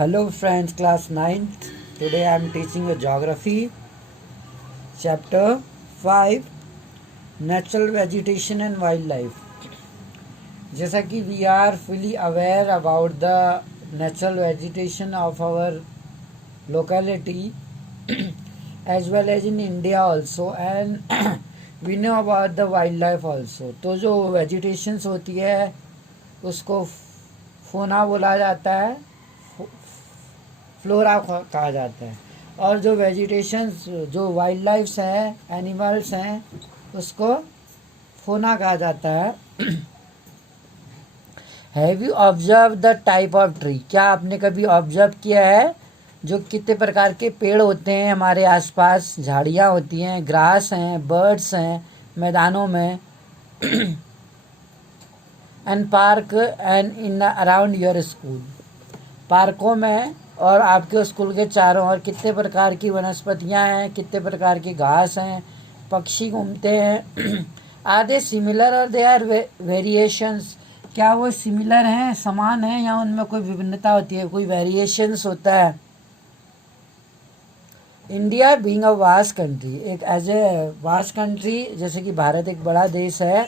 Hello friends, class 9th. Today I am teaching you geography, chapter 5, natural vegetation and wildlife. जैसा कि we are fully aware about the natural vegetation of our locality as well as in India also, and we know about the wildlife also. तो जो vegetations होती है उसको फोना बोला जाता है, फ्लोरा कहा जाता है, और जो वेजिटेशंस जो वाइल्ड लाइफ्स हैं, एनिमल्स हैं, उसको फोना कहा जाता है. Have you observe the type of tree? क्या आपने कभी ऑब्जर्व किया है जो कितने प्रकार के पेड़ होते हैं हमारे आसपास? झाड़ियाँ होती हैं, ग्रास हैं, बर्ड्स हैं मैदानों में, and park and in around your school. पार्कों में और आपके स्कूल के चारों ओर कितने प्रकार की वनस्पतियां हैं, कितने प्रकार की घास हैं, पक्षी घूमते हैं. आर दे सिमिलर और दे आर वेरिएशंस? क्या वो सिमिलर हैं, समान हैं, या उनमें कोई विभिन्नता होती है, कोई वेरिएशंस होता है? India being a vast country, एक एज ए वास्ट कंट्री, जैसे कि भारत एक बड़ा देश है,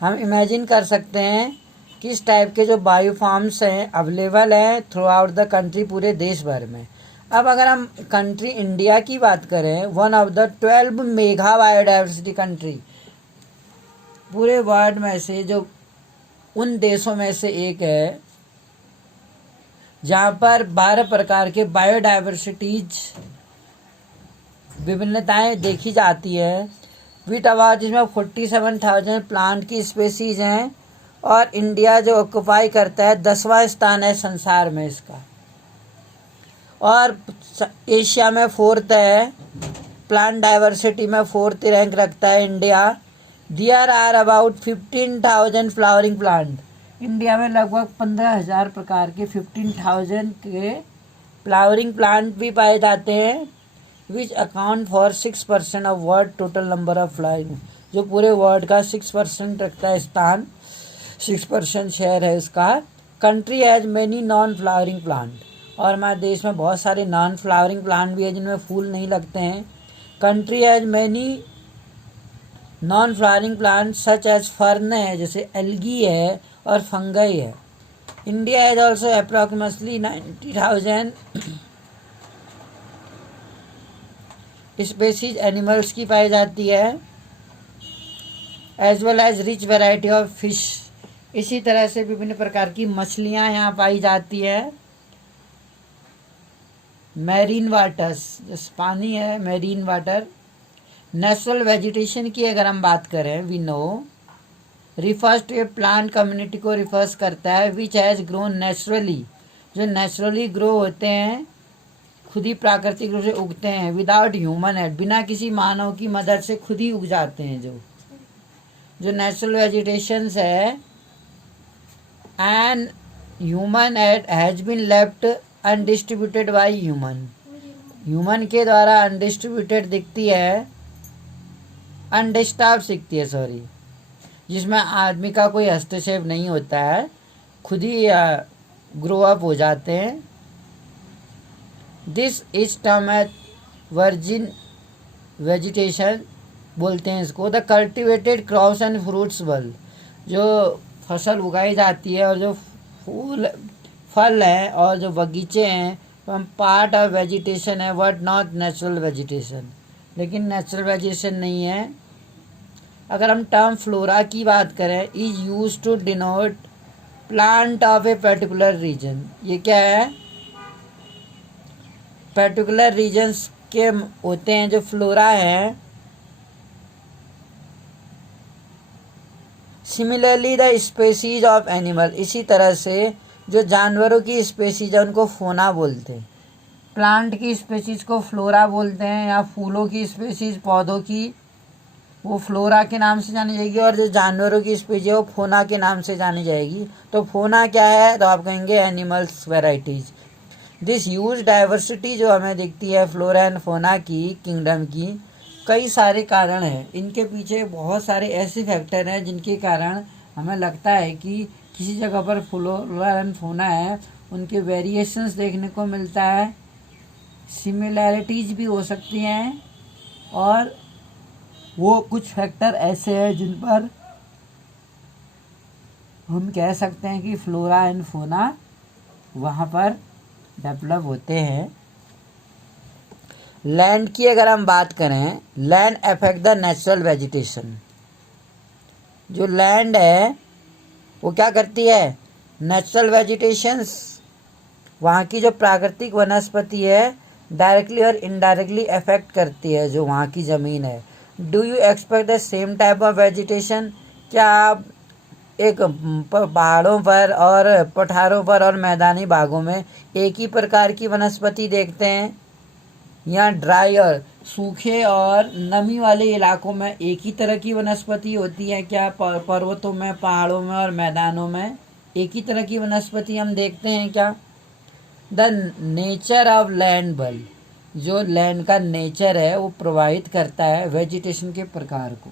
हम इमेजिन कर सकते हैं किस टाइप के जो बायो फार्म्स हैं अवेलेबल हैं थ्रू आउट द कंट्री, पूरे देश भर में. अब अगर हम कंट्री इंडिया की बात करें, one of the 12 mega biodiversity country, पूरे वर्ल्ड में से जो उन देशों में से एक है जहाँ पर 12 प्रकार के बायोडाइवर्सिटीज विभिन्नताएं देखी जाती है. विथ अबाउट जिसमें 47,000 प्लांट की स्पेसीज हैं, और इंडिया जो ऑक्यूपाई करता है 10वां स्थान है संसार में इसका, और एशिया में 4th है, प्लांट डाइवर्सिटी में 4th रैंक रखता है India. There are about 15,000 flowering plant. India में लगभग 15,000 प्रकार के 15,000 के फ्लावरिंग प्लांट भी पाए जाते हैं, which account for 6% of world total number of flowering, जो पूरे वर्ल्ड का 6% रखता है स्थान, 6% शेयर है इसका. Country has many non flowering plant, और हमारे देश में बहुत सारे नॉन फ्लावरिंग प्लांट भी है जिनमें फूल नहीं लगते हैं. Country has many non flowering plant such as fern है, जैसे एल्गी है और फंगई है. India has also approximately 90,000 species animals की पाई जाती है, as well as rich variety of fish. इसी तरह से विभिन्न प्रकार की मछलियां यहाँ पाई जाती है. मैरीन वाटर्स, जैसे पानी है, मैरीन वाटर. नेचुरल वेजिटेशन की अगर हम बात करें, we know refers to a plant community को रिफर्स करता है विच हैज़ ग्रोन नेचुरली, जो नेचुरली ग्रो होते हैं, खुद ही प्राकृतिक रूप से उगते हैं, विदाउट ह्यूमन एड, बिना किसी मानव की मदद से खुद ही उग जाते हैं. जो नेचुरल वेजिटेशंस है and human aid has been left undistributed by human के द्वारा अनडिस्ट्रीब्यूटेड दिखती है, अनडिस्टर्ब दिखती है, सॉरी, जिसमें आदमी का कोई हस्तक्षेप नहीं होता है, खुद ही ग्रो अप हो जाते हैं. This is term as virgin vegetation बोलते हैं इसको. The cultivated crops and fruits world, जो फसल उगाई जाती है और जो फल हैं और जो बगीचे हैं, फ्रॉम पार्ट ऑफ वेजिटेशन है, बट नॉट नेचुरल वेजिटेशन, लेकिन नेचुरल वेजिटेशन नहीं है. अगर हम टर्म फ्लोरा की बात करें, is use to denote plant of a particular region. ये क्या है? पर्टिकुलर रीजन्स के होते हैं जो फ्लोरा है. Similarly the species of animal, इसी तरह से जो जानवरों की स्पेसीज है उनको फोना बोलते हैं. प्लांट की स्पेसीज को फ्लोरा बोलते हैं, या फूलों की स्पेसीज, पौधों की, वो फ्लोरा के नाम से जानी जाएगी, और जो जानवरों की स्पेसीज है वो फोना के नाम से जानी जाएगी. तो फोना क्या है? तो आप कहेंगे animals varieties. This huge diversity जो हमें दिखती है फ्लोरा एंड फोना की किंगडम की, कई सारे कारण हैं. इनके पीछे बहुत सारे ऐसे फैक्टर हैं जिनके कारण हमें लगता है कि किसी जगह पर फ्लोरा एंड फौना है, उनके वेरिएशंस देखने को मिलता है, सिमिलैरिटीज भी हो सकती हैं, और वो कुछ फैक्टर ऐसे हैं जिन पर हम कह सकते हैं कि फ्लोरा एंड फौना वहाँ पर डेवलप होते हैं। लैंड की अगर हम बात करें, land affect the natural vegetation. जो लैंड है वो क्या करती है, नेचुरल वेजिटेशंस, वहाँ की जो प्राकृतिक वनस्पति है डायरेक्टली और इनडायरेक्टली अफेक्ट करती है जो वहाँ की ज़मीन है। Do you expect the same type of vegetation? क्या आप एक पहाड़ों पर और पठारों पर और मैदानी भागों में एक ही प्रकार की वनस्पति देखते हैं, या ड्राई और सूखे और नमी वाले इलाकों में एक ही तरह की वनस्पति होती है? क्या पर्वतों में, पहाड़ों में और मैदानों में एक ही तरह की वनस्पति हम देखते हैं क्या? द नेचर ऑफ लैंड बल, जो लैंड का नेचर है वो प्रभावित करता है वेजिटेशन के प्रकार को,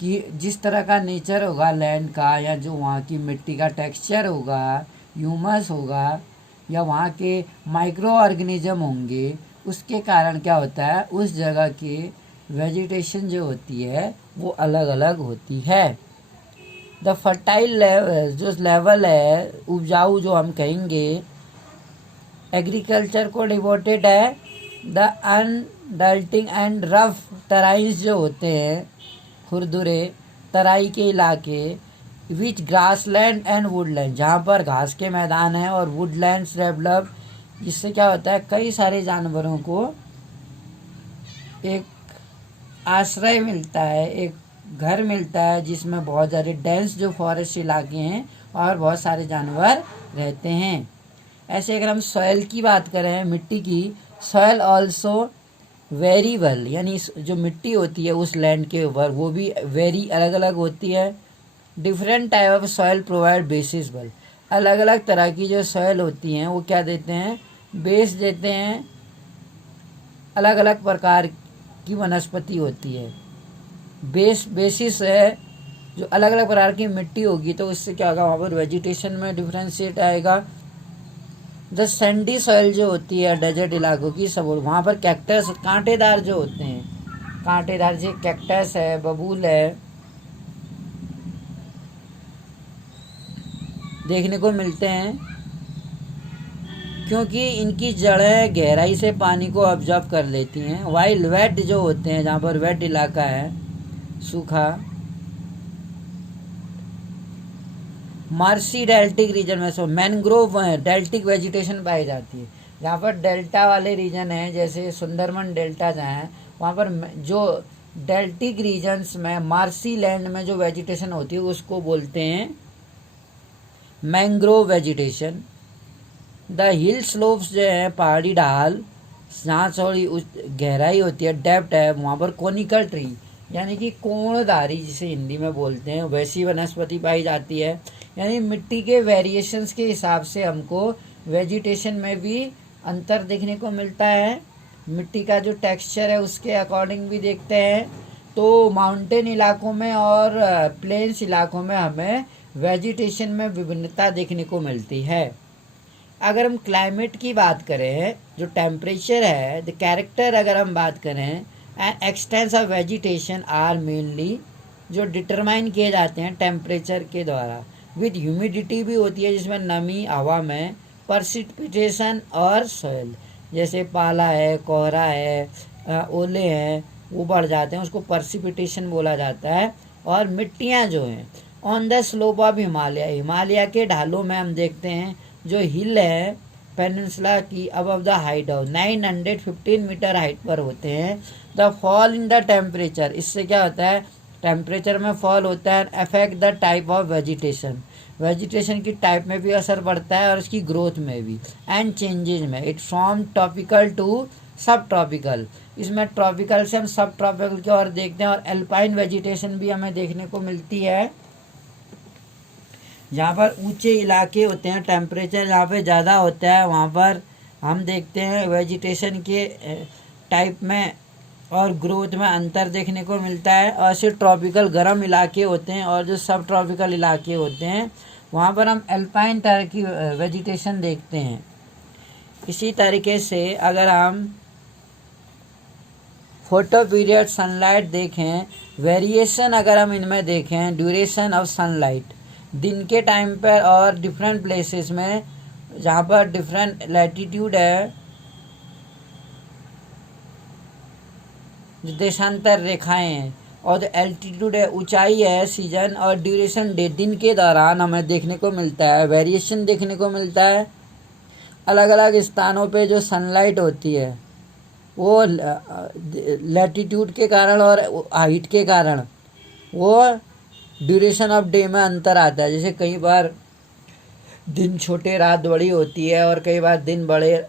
कि जिस तरह का नेचर होगा लैंड का, या जो वहाँ की मिट्टी का टेक्सचर होगा, ह्यूमस होगा, या वहाँ के माइक्रो ऑर्गेनिज्म होंगे, उसके कारण क्या होता है, उस जगह की वेजिटेशन जो होती है वो अलग अलग होती है। द फर्टाइल लेवल, जो लेवल है उपजाऊ जो हम कहेंगे एग्रीकल्चर को डिवोटेड है। द अनडल्टिंग एंड रफ टराइन्स जो होते हैं, खुरदुरे तराई के इलाके, विच ग्रासलैंड एंड वुडलैंड, जहाँ पर घास के मैदान हैं और वुडलैंड्स डेवलप, जिससे क्या होता है कई सारे जानवरों को एक आश्रय मिलता है, एक घर मिलता है जिसमें बहुत सारे डेंस जो फॉरेस्ट इलाके हैं और बहुत सारे जानवर रहते हैं। ऐसे अगर हम सॉइल की बात करें, मिट्टी की, सॉइल ऑल्सो वेरिएबल, यानी जो मिट्टी होती है उस लैंड के ऊपर वो भी वेरी अलग अलग होती है। Different type of soil provide basis बल, अलग अलग तरह की जो सॉइल होती हैं वो क्या देते हैं, बेस देते हैं। अलग अलग प्रकार की वनस्पति होती है, बेसिस है, जो अलग अलग प्रकार की मिट्टी होगी तो उससे क्या होगा, वहाँ पर वेजिटेशन में डिफ्रेंशिएट आएगा। द सैंडी सॉइल जो होती है डेजर्ट इलाकों की, सब वहाँ पर कैक्टस कांटेदार जो होते हैं, कांटेदार जो कैक्टस है, बबूल है, देखने को मिलते हैं, क्योंकि इनकी जड़ें गहराई से पानी को ऑब्जर्व कर लेती हैं। वाइल वेट जो होते हैं, जहाँ पर वेट इलाका है, सूखा, मार्सी डेल्टिक रीजन में सो मैनग्रोव डेल्टिक वेजिटेशन पाई जाती है। जहाँ पर डेल्टा वाले रीजन हैं, जैसे सुंदरबन डेल्टा जहाँ है, वहाँ पर जो डेल्टिक रीजन्स में मार्सी लैंड में जो वेजिटेशन होती है उसको बोलते हैं mangrove vegetation. The hill slopes जो है, पहाड़ी ढाल, जहाँ थोड़ी गहराई होती है, डेप्थ है, वहाँ पर कोनिकल ट्री यानी कि कोणधारी जिसे हिंदी में बोलते हैं, वैसी वनस्पति पाई जाती है। यानी मिट्टी के वेरिएशंस के हिसाब से हमको वेजिटेशन में भी अंतर देखने को मिलता है। मिट्टी का जो टेक्सचर है उसके अकॉर्डिंग भी देखते हैं। तो माउंटेन इलाकों में और प्लेन्स इलाकों में हमें वेजिटेशन में विभिन्नता देखने को मिलती है। अगर हम क्लाइमेट की बात करें, जो टेम्परेचर है, द कैरेक्टर अगर हम बात करें, extents of vegetation are mainly जो डिटरमाइन किए जाते हैं टेम्परेचर के द्वारा। विद ह्यूमिडिटी भी होती है जिसमें नमी हवा में, परसिपिटेशन और सॉइल, जैसे पाला है, कोहरा है, ओले हैं, वो बढ़ जाते हैं, उसको परसिपिटेशन बोला जाता है। और मिट्टियाँ जो हैं on the slope of Himalaya, Himalaya के ढालों में हम देखते हैं जो हिल है पेनिनसुला की above the height of 915 metre height पर होते हैं। The fall in the temperature, इससे क्या होता है, टेम्परेचर में फॉल होता है। Affect the type of vegetation, vegetation की टाइप में भी असर पड़ता है और इसकी ग्रोथ में भी, एंड चेंजेज में। इट फ्रॉम ट्रॉपिकल टू सब ट्रॉपिकल, इसमें ट्रॉपिकल से हम सब ट्रॉपिकल की ओर देखते हैं। और एल्पाइन वेजिटेशन भी हमें देखने को मिलती है, जहाँ पर ऊंचे इलाके होते हैं, टेम्परेचर जहाँ पे ज़्यादा होता है वहाँ पर हम देखते हैं वेजिटेशन के टाइप में और ग्रोथ में अंतर देखने को मिलता है। और ऐसे ट्रॉपिकल गर्म इलाके होते हैं और जो सब ट्रॉपिकल इलाके होते हैं वहाँ पर हम अल्पाइन तरह की वेजिटेशन देखते हैं। इसी तरीके से अगर हम फोटो पीरियड सनलाइट देखें, वेरिएशन अगर हम इनमें देखें, ड्यूरेशन ऑफ सनलाइट दिन के टाइम पर और डिफरेंट प्लेसेस में, जहाँ पर डिफरेंट लैटिट्यूड है, जो देशांतर रेखाएं हैं, और जो एल्टीट्यूड है, ऊंचाई है, सीजन और ड्यूरेशन डे दिन के दौरान हमें देखने को मिलता है। वेरिएशन देखने को मिलता है। अलग अलग स्थानों पे जो सनलाइट होती है वो लैटिट्यूड के कारण और हाइट के कारण वो ड्यूरेशन ऑफ डे में अंतर आता है। जैसे कई बार दिन छोटे रात बड़ी होती है, और कई बार दिन बड़े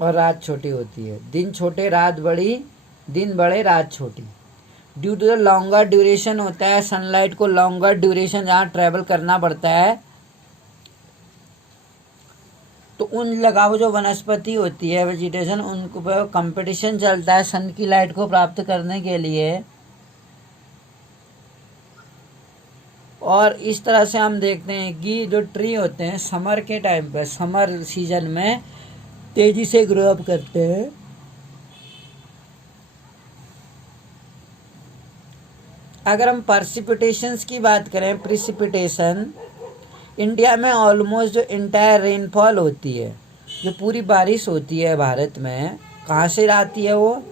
और रात छोटी होती है। दिन छोटे रात बड़ी, दिन बड़े रात छोटी। Due to the longer duration होता है सनलाइट को, लॉन्गर ड्यूरेशन जहाँ ट्रेवल करना पड़ता है, तो उन लगाव जो वनस्पति होती है, वेजिटेशन, उनको पर कंपटीशन चलता है सन की लाइट को प्राप्त करने के लिए। और इस तरह से हम देखते हैं कि जो ट्री होते हैं समर के टाइम पे, समर सीजन में तेजी से ग्रो अप करते हैं। अगर हम प्रेसिपिटेशंस की बात करें, प्रेसिपिटेशन इंडिया में ऑलमोस्ट जो इंटायर रेनफॉल होती है, जो पूरी बारिश होती है भारत में, कहाँ से आती है? वो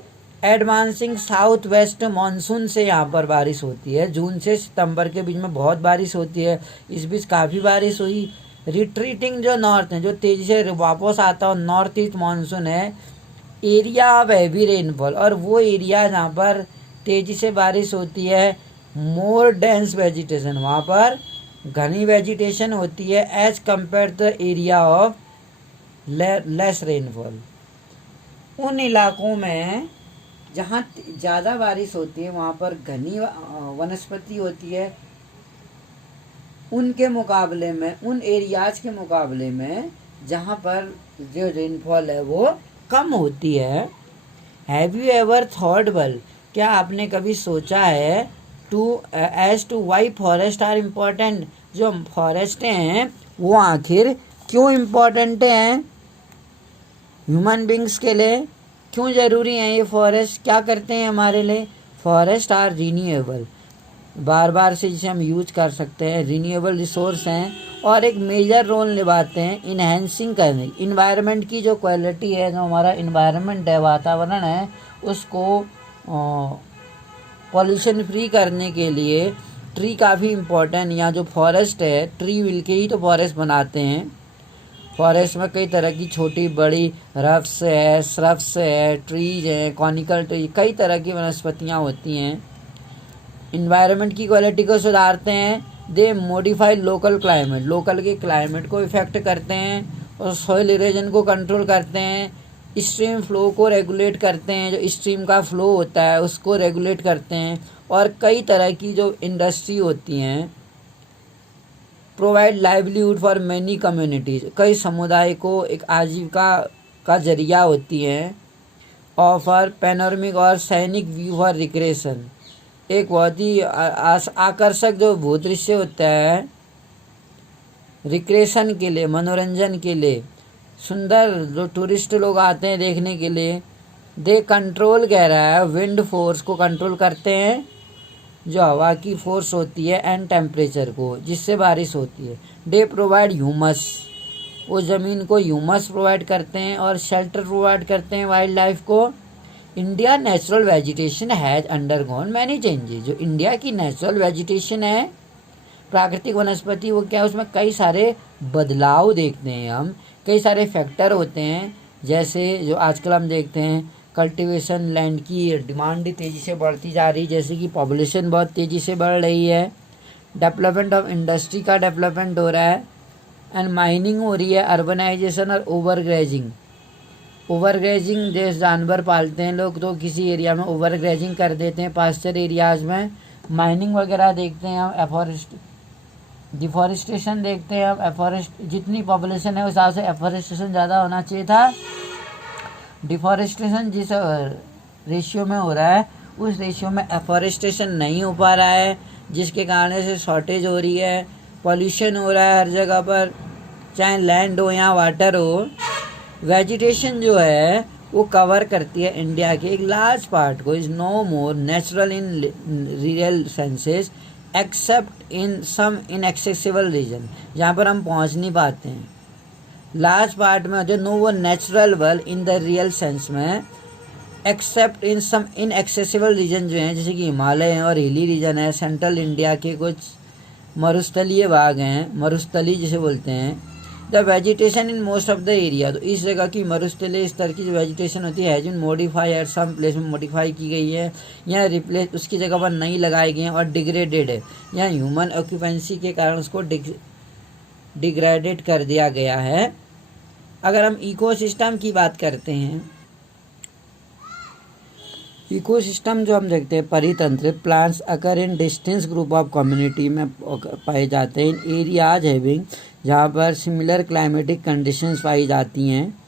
एडवांसिंग साउथ वेस्ट मानसून से यहाँ पर बारिश होती है। जून से सितंबर के बीच में बहुत बारिश होती है। इस बीच काफ़ी बारिश हुई। रिट्रीटिंग जो नॉर्थ है, जो तेज़ी से वापस आता है, नॉर्थ ईस्ट मानसून है, एरिया ऑफ हैवी रेनफॉल, और वो एरिया जहाँ पर तेज़ी से बारिश होती है, मोर डेंस वेजिटेशन, वहाँ पर घनी वेजिटेशन होती है as compare to the area of less rainfall. उन इलाकों में जहाँ ज़्यादा बारिश होती है वहाँ पर घनी वनस्पति होती है, उनके मुकाबले में, उन एरियाज के मुकाबले में जहाँ पर जो रेनफॉल है वो कम होती है। Have you ever thought well, क्या आपने कभी सोचा है as to why forest are important, जो फॉरेस्ट हैं वो आखिर क्यों इम्पोर्टेंट हैं ह्यूमन बींग्स के लिए, क्यों ज़रूरी हैं ये फॉरेस्ट, क्या करते हैं हमारे लिए? फॉरेस्ट आर रीन्यूएबल, बार बार से जिसे हम यूज कर सकते हैं, रीन्यूएबल रिसोर्स हैं, और एक मेजर रोल निभाते हैं इन्हेंसिंग करने, इन्वायरमेंट की जो क्वालिटी है, जो हमारा इन्वायरमेंट है, वातावरण है, उसको पॉल्यूशन फ्री करने के लिए ट्री काफ़ी इम्पोर्टेंट। यहाँ जो फॉरेस्ट है, ट्री मिल के ही तो फॉरेस्ट बनाते हैं। फॉरेस्ट में कई तरह की छोटी बड़ी रफ्स है, श्रब्स है, ट्रीज हैं, कॉनिकल ट्री, कई तरह की वनस्पतियाँ होती हैं। इन्वायरमेंट की क्वालिटी को सुधारते हैं। दे मॉडिफाई लोकल क्लाइमेट, लोकल के क्लाइमेट को इफेक्ट करते हैं, और सॉइल इरोजन को कंट्रोल करते हैं। स्ट्रीम फ्लो को रेगुलेट करते हैं, जो स्ट्रीम का फ्लो होता है उसको रेगुलेट करते हैं। और कई तरह की जो इंडस्ट्री होती हैं, provide livelihood for many communities, कई समुदाय को एक आजीविका का जरिया होती हैं। ऑफर पैनोरमिक और सैनिक व्यू फॉर रिक्रेशन, एक बहुत ही आकर्षक जो भूदृश्य होता है रिक्रेशन के लिए, मनोरंजन के लिए, सुंदर जो टूरिस्ट लोग आते हैं देखने के लिए। दे कंट्रोल कह रहा है, विंड फोर्स को कंट्रोल करते हैं, जो हवा की फोर्स होती है, एंड टेम्परेचर को, जिससे बारिश होती है। दे प्रोवाइड ह्यूमस, वो ज़मीन को ह्यूमस प्रोवाइड करते हैं, और शेल्टर प्रोवाइड करते हैं वाइल्ड लाइफ को। India natural vegetation has undergone many changes, जो इंडिया की नेचुरल वेजिटेशन है, प्राकृतिक वनस्पति, वो क्या, उसमें कई सारे बदलाव देखते हैं हम। कई सारे फैक्टर होते हैं, जैसे जो आजकल हम देखते हैं, कल्टीवेशन लैंड की डिमांड तेज़ी से बढ़ती जा रही, जैसे कि पॉपुलेशन बहुत तेज़ी से बढ़ रही है। डेवलपमेंट ऑफ इंडस्ट्री का डेवलपमेंट हो रहा है, एंड माइनिंग हो रही है, अर्बनाइजेशन और ओवरग्रेजिंग। ओवरग्रेजिंग, जैसे जानवर पालते हैं लोग तो किसी एरिया में ओवरग्रेजिंग कर देते हैं, पास्चर एरियाज में। माइनिंग वगैरह देखते हैं हम, डिफॉरेस्टेशन देखते हैं हम। जितनी पॉपुलेशन है उस हिसाब से एफॉरेस्टेशन ज़्यादा होना चाहिए था। डिफॉरेस्टेशन जिस रेशियो में हो रहा है उस रेशियो में एफॉरेस्टेशन नहीं हो पा रहा है। जिसके कारण से शॉर्टेज हो रही है, पॉल्यूशन हो रहा है हर जगह पर, चाहे लैंड हो या वाटर हो। वेजिटेशन जो है वो कवर करती है इंडिया के एक लार्ज पार्ट को, is no more natural in real senses except in some inaccessible region, जहाँ पर हम पहुँच नहीं पाते हैं। लार्ज पार्ट में होते नो वो natural world in the real sense में, except in some inaccessible region जो हैं, जैसे कि हिमालय हैं और हिली रीजन है, सेंट्रल इंडिया के कुछ मरुस्थलीय भाग हैं, मरुस्थली जिसे बोलते हैं। The vegetation in most of the area, तो इस जगह की मरुस्थलीय स्तर की जो वेजिटेशन होती है has been modify at some place में मॉडिफाई की गई है या रिप्लेस उसकी जगह पर नई लगाई गई हैं और डिग्रेडेड है या ह्यूमन ऑक्यूपेंसी के कारण उसको डिग्रेडेड कर दिया गया है। अगर हम इकोसिस्टम की बात करते हैं, इकोसिस्टम जो हम देखते हैं परितंत्र, plants occur in distance group of community में पाए जाते हैं इन एरियाज हैविंग, जहाँ पर सिमिलर क्लाइमेटिक कंडीशंस पाई जाती हैं।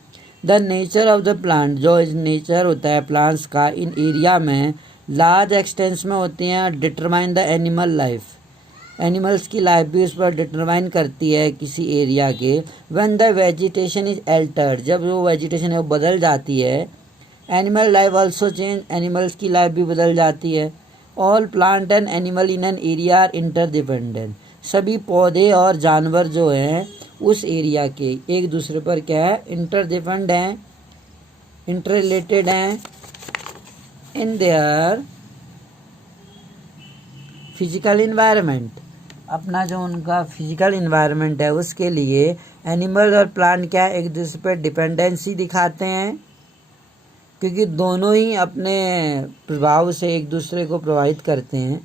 The nature of the plant, जो नेचर होता है प्लांट्स का इन एरिया में लार्ज एक्सटेंस में होती हैं, determine the animal life, animals की लाइफ भी उस पर डिटरमाइन करती है किसी एरिया के। When the vegetation is Altered, जब वो वेजिटेशन है वो बदल जाती है, animal life also change, animals की लाइफ भी बदल जाती है। All plant and animal in an area are interdependent, सभी पौधे और जानवर जो हैं उस एरिया के एक दूसरे पर क्या है, इंटरडिपेंड हैं, इंटररिलेटेड हैं इन देयर फिजिकल इन्वायरमेंट, अपना जो उनका फिजिकल इन्वायरमेंट है उसके लिए एनिमल और प्लांट क्या है, एक दूसरे पर डिपेंडेंसी दिखाते हैं, क्योंकि दोनों ही अपने प्रभाव से एक दूसरे को प्रभावित करते हैं।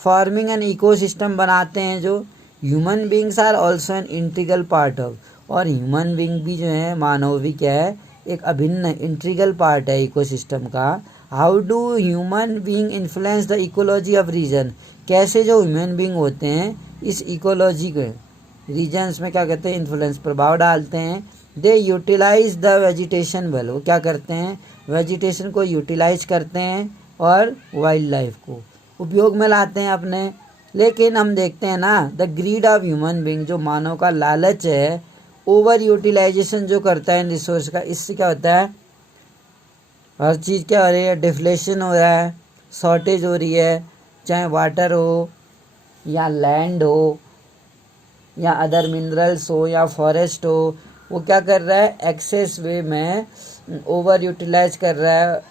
फॉर्मिंग एन इकोसिस्टम बनाते हैं जो human beings are also an integral part of, और ह्यूमन बींग भी जो है, मानव भी क्या है, एक अभिन्न इंटीग्रल पार्ट है इकोसिस्टम का। How do human being influence the ecology of region, कैसे जो ह्यूमन बींग होते हैं इस इकोलॉजी के रीजन्स में क्या कहते हैं, इन्फ्लुएंस, प्रभाव डालते हैं। They utilize the vegetation well, वो क्या करते हैं, वेजिटेशन को यूटिलाइज करते हैं और वाइल्ड लाइफ को उपयोग में लाते हैं अपने। लेकिन हम देखते हैं ना, the greed of human being, जो मानव का लालच है, ओवर यूटिलाइजेशन जो करता है इन रिसोर्स का, इससे क्या होता है, हर चीज़ क्या हो रही है, डिफ्लेशन हो रहा है, शॉर्टेज हो रही है, चाहे वाटर हो या लैंड हो या अदर मिनरल्स हो या फॉरेस्ट हो, वो क्या कर रहा है, एक्सेस वे में ओवर यूटिलाइज कर रहा है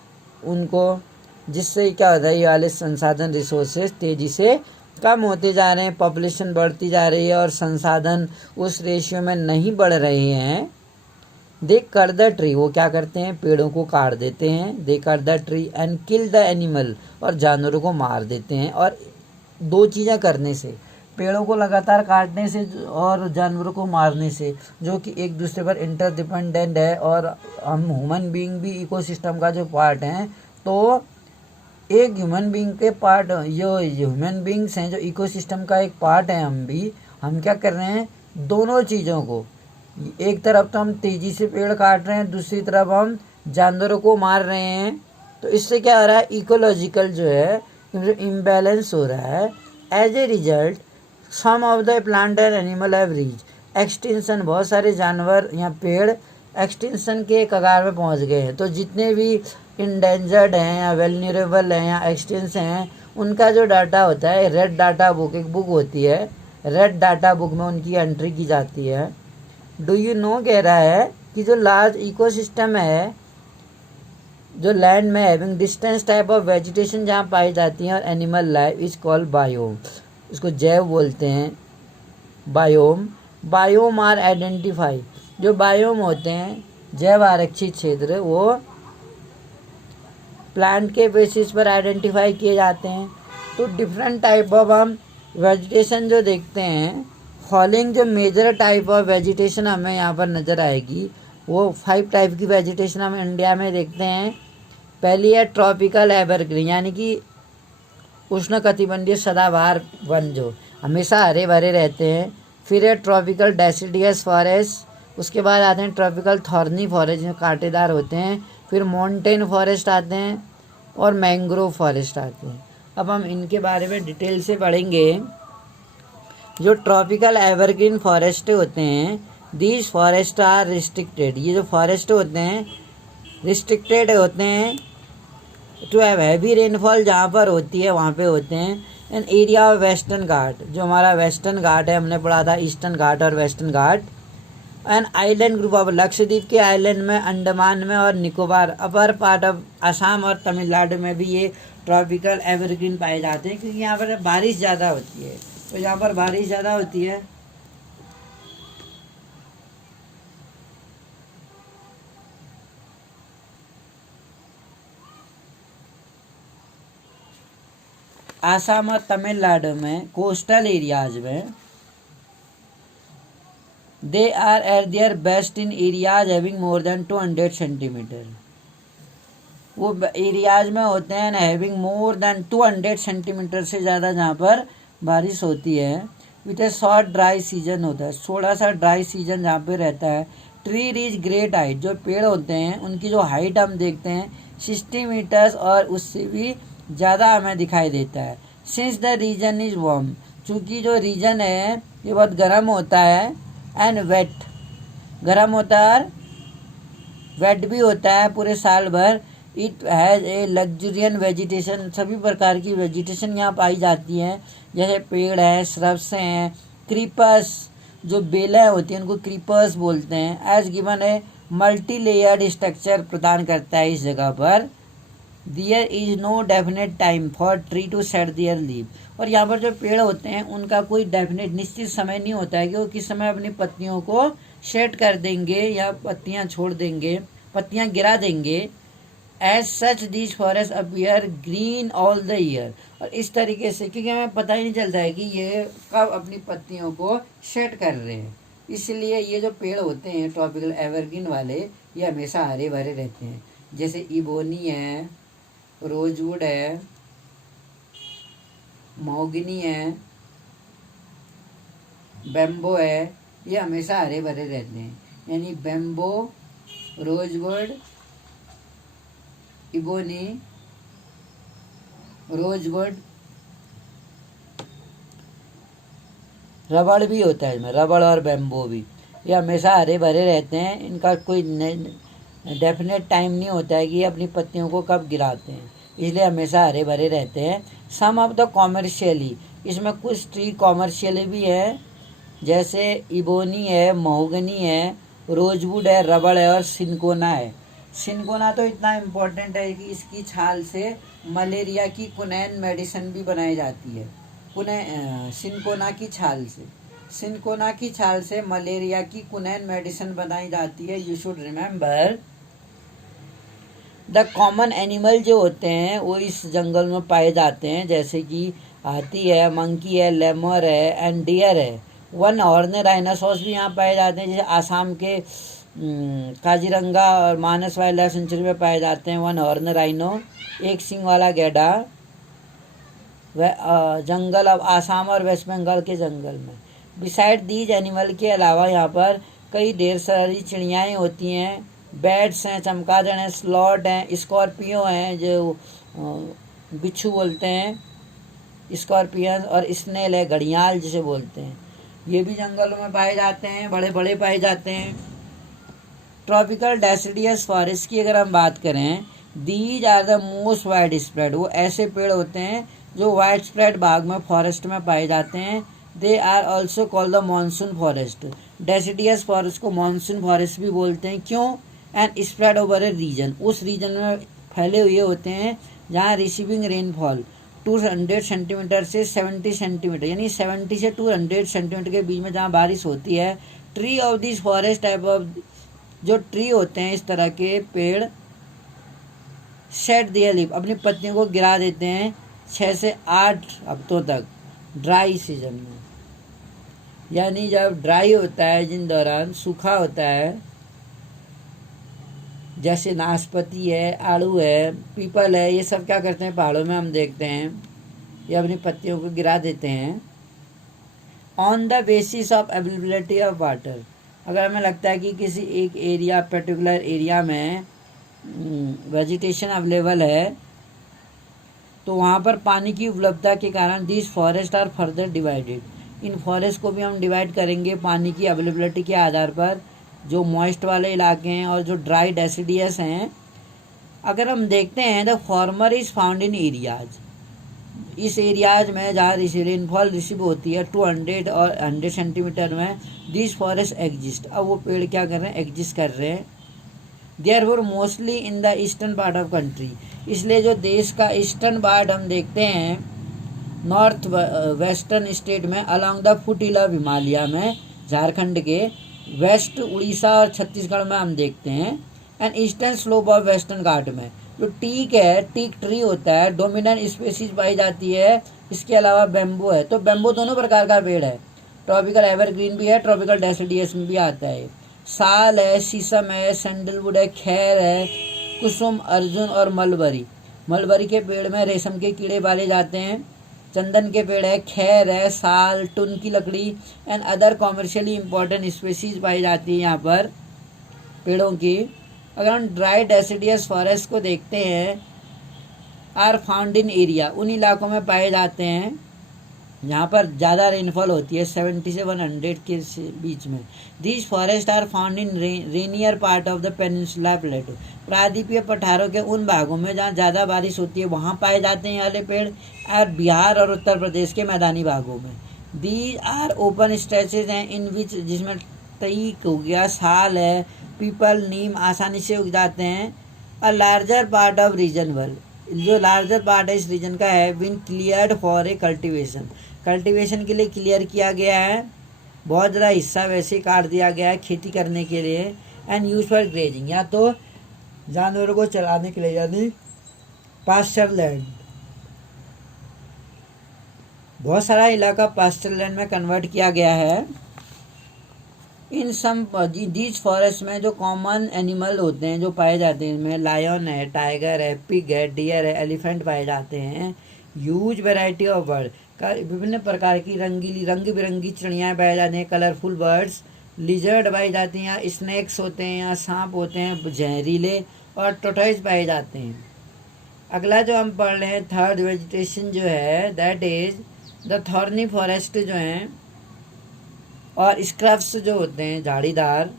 उनको, जिससे क्या होता है, ये वाले संसाधन रिसोर्सेज तेज़ी से कम होते जा रहे हैं, पॉपुलेशन बढ़ती जा रही है और संसाधन उस रेशियो में नहीं बढ़ रहे हैं। दे कट द ट्री, वो क्या करते हैं, पेड़ों को काट देते हैं। They cut the tree and kill the animal, और जानवरों को मार देते हैं। और दो चीज़ें करने से, पेड़ों को लगातार काटने से और जानवरों को मारने से, जो कि एक दूसरे पर इंटरडिपेंडेंट है, और हम ह्यूमन बीइंग भी इकोसिस्टम का जो पार्ट हैं, तो एक ह्यूमन बीइंग के पार्ट, जो ह्यूमन बीइंग्स हैं जो इकोसिस्टम का एक पार्ट है, हम क्या कर रहे हैं, दोनों चीज़ों को, एक तरफ तो हम तेज़ी से पेड़ काट रहे हैं, दूसरी तरफ हम जानवरों को मार रहे हैं। तो इससे क्या हो रहा है, इकोलॉजिकल जो है इम्बैलेंस हो रहा है। As a result some of the plant and animal have reach extinction, बहुत सारे जानवर या पेड़ एक्सटिंक्शन के कगार में पहुंच गए हैं। तो जितने भी इंडेंजर्ड हैं या वेलनरेबल हैं या एक्सटिंक्ट हैं, उनका जो डाटा होता है, रेड डाटा बुक, एक बुक होती है, रेड डाटा बुक में उनकी एंट्री की जाती है। डू यू नो कह रहा है कि जो लार्ज इकोसिस्टम है, जो लैंड में having distance type of vegetation जहाँ पाई जाती है और animal life is called biome, इसको जैव बोलते हैं, बायोम। बायोम आर आइडेंटिफाई, जो बायोम होते हैं जैव आरक्षित क्षेत्र, वो प्लांट के बेसिस पर आइडेंटिफाई किए जाते हैं। तो डिफरेंट टाइप ऑफ हम वेजिटेशन जो देखते हैं, फॉलोइंग जो मेजर टाइप ऑफ वेजिटेशन हमें यहाँ पर नज़र आएगी, वो 5 टाइप की वेजिटेशन हम इंडिया में देखते हैं। पहली है ट्रॉपिकल एवरग्रीन, यानी कि उष्णकटिबंधीय सदाबहार वन जो हमेशा हरे भरे रहते हैं। फिर है ट्रॉपिकल डेसिडियस फॉरेस्ट, उसके बाद आते हैं ट्रॉपिकल थॉर्नी फॉरेस्ट जो कांटेदार होते हैं। फिर माउंटेन फॉरेस्ट आते हैं और मैंग्रोव फॉरेस्ट आते हैं। अब हम इनके बारे में डिटेल से पढ़ेंगे। जो ट्रॉपिकल एवरग्रीन फॉरेस्ट होते हैं, दीज फॉरेस्ट आर रिस्ट्रिक्टेड, ये जो फॉरेस्ट होते हैं रिस्ट्रिक्टेड होते हैं टू हैव हैवी रेनफॉल, जहाँ पर होती है वहाँ पे होते हैं। एन एरिया ऑफ वेस्टर्न घाट, जो हमारा वेस्टर्न घाट है, हमने पढ़ा था ईस्टर्न घाट और western Ghat. An island group of, Lakshadweep के आइलैंड में, अंडमान में और Nicobar, upper part of Assam और तमिलनाडु में भी ये ट्रॉपिकल एवरग्रीन पाए जाते हैं, क्योंकि यहाँ पर बारिश ज़्यादा होती है। तो यहाँ पर बारिश ज़्यादा होती है आसाम और तमिलनाडु में कोस्टल एरियाज में। They are at their best in areas having more than 200 centimetre, वो एरियाज में होते हैं ना हैविंग मोर देन 200 सेंटीमीटर से ज़्यादा जहाँ पर बारिश होती है। With A short dry season होता है, थोड़ा सा ड्राई सीजन जहाँ पे रहता है। ट्री रीच ग्रेट हाइट, जो पेड़ होते हैं उनकी जो हाइट हम देखते हैं 60 मीटर्स और उससे भी ज़्यादा हमें दिखाई देता है। Since the region is warm, चूँकि जो रीजन है ये बहुत गर्म होता है। एंड वेट, गर्म होता है और वेट भी होता है पूरे साल भर। इट हैज़ ए लग्जूरियन वेजिटेशन, सभी प्रकार की वेजिटेशन यहाँ पाई जाती हैं, जैसे पेड़ हैं, श्रब्स हैं, क्रीपर्स, जो बेलें होती हैं उनको क्रीपर्स बोलते हैं। As given a multi layered structure प्रदान करता है इस जगह पर। There is no definite time for tree to set their leave, और यहाँ पर जो पेड़ होते हैं उनका कोई डेफिनेट निश्चित समय नहीं होता है कि वो किस समय अपनी पत्तियों को शेड कर देंगे या पत्तियाँ छोड़ देंगे, पत्तियाँ गिरा देंगे। As such these forest appear green all the year, और इस तरीके से, क्योंकि हमें पता ही नहीं चलता है कि ये कब अपनी पत्तियों को शेड कर रहे हैं, इसलिए ये जो पेड़ होते हैं ट्रॉपिकल एवरग्रीन वाले ये हमेशा हरे भरे रहते हैं। जैसे इबोनी है, रोजवुड है, महोगनी है, बेम्बो है, ये हमेशा हरे भरे रहते हैं। यानी बेम्बो, रोजवुड, इबोनी, रोजवुड, रबड़ भी होता है इसमें, रबड़ और बेम्बो भी, ये हमेशा हरे भरे रहते हैं। इनका कोई डेफिनेट टाइम नहीं होता है कि ये अपनी पत्तियों को कब गिराते हैं, इसलिए हमेशा हरे भरे रहते हैं। सम ऑफ द कॉमर्शियली, इसमें कुछ ट्री कॉमर्शियली भी है, जैसे इबोनी है, महोगनी है, रोजवुड है, रबड़ है और सिनकोना है। सिनकोना तो इतना इम्पोर्टेंट है कि इसकी छाल से मलेरिया की कुनैन मेडिसिन भी बनाई जाती है। सिनकोना की छाल से, सिनकोना की छाल से मलेरिया की कुनैन मेडिसिन बनाई जाती है। You should remember the common animal जो होते हैं वो इस जंगल में पाए जाते हैं, जैसे कि हाथी है, मंकी है, लेमर है एंड डियर है। वन हॉर्न राइनासोरस भी यहाँ पाए जाते हैं, जैसे आसाम के काजीरंगा और मानस वाइल्ड लाइफ सेंचुरी में पाए जाते हैं वन हॉर्न राइनो, एक सींग वाला गैंडा, जंगल अब आसाम और वेस्ट बंगाल के जंगल में। बिसाइड दीज एनिमल के अलावा यहाँ पर कई ढेर सारी चिड़ियाएँ होती हैं, बैट्स हैं, चमगादड़ हैं, स्लॉट हैं, स्कॉर्पियो हैं जो बिच्छू बोलते हैं, स्कॉर्पियन, और स्नेल है, घड़ियाल जिसे बोलते हैं, ये भी जंगलों में पाए जाते हैं, बड़े बड़े पाए जाते हैं। ट्रॉपिकल डेसिडियस फॉरेस्ट की अगर हम बात करें, these are the most wide spread, वो ऐसे पेड़ होते हैं जो वाइड स्प्रेड भाग में फॉरेस्ट में पाए जाते हैं। They are also called the monsoon forest, deciduous forest को मानसून फॉरेस्ट भी बोलते हैं। क्यों? And spread over a region, उस रीजन में फैले हुए होते हैं जहाँ रिसीविंग रेनफॉल 200 सेंटीमीटर से 70 सेंटीमीटर, यानी 70 से 200 सेंटीमीटर के बीच में जहाँ बारिश होती है। Tree of this forest type of, जो ट्री होते हैं इस तरह के पेड़, शेड दियर लीफ, अपनी पत्तियों को गिरा देते हैं 6 से 8 हफ्तों तक ड्राई सीजन में। यानी जब ड्राई होता है, जिन दौरान सूखा होता है, जैसे नाशपाती है, आड़ू है, पीपल है, ये सब क्या करते हैं पहाड़ों में हम देखते हैं, ये अपनी पत्तियों को गिरा देते हैं on the basis of availability of water. अगर हमें लगता है कि किसी एक एरिया, पर्टिकुलर एरिया में वेजिटेशन अवेलेबल है, तो वहाँ पर पानी की उपलब्धता के कारण this forest are further divided. इन फॉरेस्ट को भी हम डिवाइड करेंगे पानी की अवेलेबिलिटी के आधार पर, जो मॉइस्ट वाले इलाके हैं और जो ड्राई डेसिडियस हैं। अगर हम देखते हैं the former is found in areas, इस एरियाज में जहाँ रेनफॉल रिसीव होती है 200 और 100 सेंटीमीटर में, दिस फॉरेस्ट एग्जिस्ट। अब वो पेड़ क्या कर रहे हैं, एग्जिस्ट कर रहे हैं। Therefore mostly in the eastern part of country, इसलिए जो देश का ईस्टर्न पार्ट हम देखते हैं नॉर्थ वेस्टर्न स्टेट में, along the foot of Himalaya में, झारखंड के वेस्ट उड़ीसा और छत्तीसगढ़ में हम देखते हैं, and eastern slope of western Ghat में। जो टीक है, टीक ट्री होता है, डोमिनेंट स्पेसीज पाई जाती है। इसके अलावा बेम्बो है, तो बेम्बो दोनों प्रकार का पेड़ है, ट्रॉपिकल एवरग्रीन भी है, ट्रॉपिकल डेसिडियस में भी आता है। साल है, शीशम है, सैंडलवुड है, खैर है, कुसुम, अर्जुन और मलबरी। मलबरी के पेड़ में रेशम के कीड़े पाले जाते हैं। चंदन के पेड़ है, खैर है, साल, टुन की लकड़ी and other commercially important species पाई जाती है यहाँ पर पेड़ों की। अगर हम ड्राई डेसिडियस फॉरेस्ट को देखते हैं, आर फाउंड इन एरिया, उन इलाकों में पाए जाते हैं यहाँ पर ज़्यादा रेनफॉल होती है 70 से 100 के बीच में। These forest are found in rainier part of the peninsula plateau, प्रायद्वीपीय पठारों के उन भागों में जहाँ ज़्यादा बारिश होती है वहाँ पाए जाते हैं वाले पेड़, और बिहार और उत्तर प्रदेश के मैदानी भागों में। दीज आर ओपन स्ट्रेचेज हैं इन विच, जिसमें तईक हो गया, साल है, पीपल, नीम आसानी से उग जाते हैं। A larger part of region world, जो लार्जर पार्ट है इस रीजन का है, been cleared for a cultivation, cultivation के लिए क्लियर किया गया है। बहुत ज़्यादा हिस्सा वैसे ही काट दिया गया है खेती करने के लिए। एंड यूज फॉर ग्रेजिंग, या तो जानवरों को चलाने के लिए, यानी पास्चर लैंड। बहुत सारा इलाका पास्चर लैंड में कन्वर्ट किया गया है। इन सम दीज फॉरेस्ट में जो कॉमन एनिमल होते हैं जो पाए जाते हैं, इनमें लायन है, टाइगर है, पिग है, डियर है, एलिफेंट पाए जाते हैं। ह्यूज वैरायटी ऑफ बर्ड, विभिन्न प्रकार की रंग बिरंगी चिड़ियाँ पाई जाती हैं, कलरफुल बर्ड्स। लिजर्ड पाई जाती हैं, स्नैक्स होते हैं या सांप होते हैं जहरीले, और टोटॉइज पाए जाते हैं। अगला जो हम पढ़ रहे हैं थर्ड वेजिटेशन जो है, that is the thorny forest जो हैं, और स्क्रब्स जो होते हैं झाड़ीदार।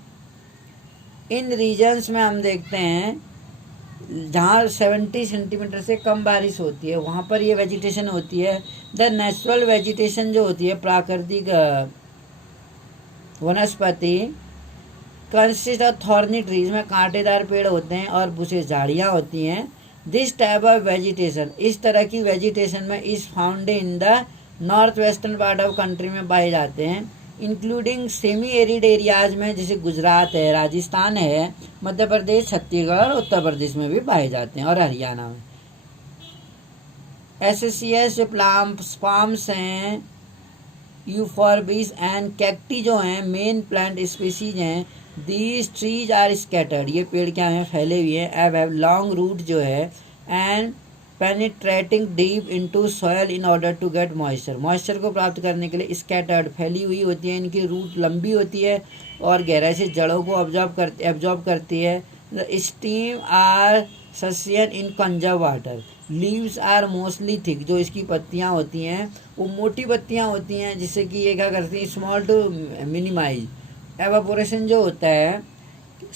इन रीजन्स में हम देखते हैं जहाँ 70 सेंटीमीटर से कम बारिश होती है वहाँ पर ये वेजिटेशन होती है। द नेचुरल वेजिटेशन जो होती है, प्राकृतिक वनस्पति, कंसिस्ट ऑफ थॉर्नी ट्रीज, में कांटेदार पेड़ होते हैं और बुशेस, झाड़ियाँ होती हैं। दिस टाइप ऑफ वेजिटेशन, इस तरह की वेजिटेशन में is found in the north western part of country में पाए जाते हैं, इंक्लूडिंग सेमी एरिड एरियाज में, जैसे गुजरात है, राजस्थान है, मध्य प्रदेश, छत्तीसगढ़ और उत्तर प्रदेश में भी पाए जाते हैं, और हरियाणा में। एसोसिएस जो पाम्स हैं, यूफॉर्बिस एंड कैक्टी जो हैं मेन प्लांट स्पीसीज हैं। दीज ट्रीज आर स्कैटर्ड, ये पेड़ क्या हैं, फैले हुए हैं। हैव लॉन्ग रूट जो है, and penetrating deep into soil in order to get moisture को प्राप्त करने के लिए स्कैटर्ड, फैली हुई होती है। इनकी रूट लंबी होती है और गहराई से जड़ों को एब्जॉर्ब करती है। Stem are sustain in conserve water. Leaves are mostly thick, जो इसकी पत्तियां होती हैं वो मोटी पत्तियां होती हैं, जिससे कि ये क्या करती हैं, स्मॉल टू मिनिमाइज एवापोरेशन जो होता है।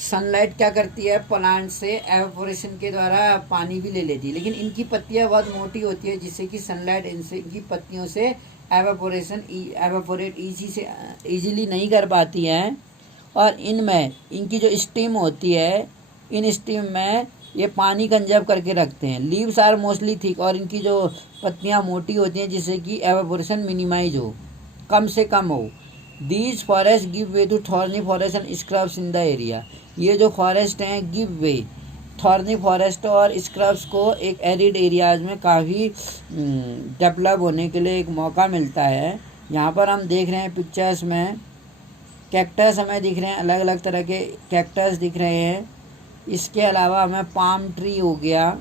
सनलाइट क्या करती है, प्लांट से एवापोरेशन के द्वारा पानी भी ले लेती है, लेकिन इनकी पत्तियां बहुत मोटी होती है, जिससे कि सनलाइट इनकी पत्तियों से एवापोरेट इजीली नहीं कर पाती हैं। और इनमें इनकी जो स्टीम होती है, इन स्टीम में ये पानी कंजर्व करके रखते हैं। लीव्स आर मोस्टली थिक, और इनकी जो पत्तियां मोटी होती हैं, जिससे कि एवापोरेशन मिनिमाइज हो, कम से कम हो। These forest give way to thorny forest and scrubs in the area, ये जो फॉरेस्ट हैं गिव वे, थॉर्नी फॉरेस्ट और स्क्रब्स को एक एरिड एरियाज में काफ़ी डेवलप होने के लिए एक मौका मिलता है। यहाँ पर हम देख रहे हैं पिक्चर्स में कैक्टस हमें दिख रहे हैं, अलग अलग तरह के कैक्टस दिख रहे हैं। इसके अलावा हमें पाम ट्री हो गया,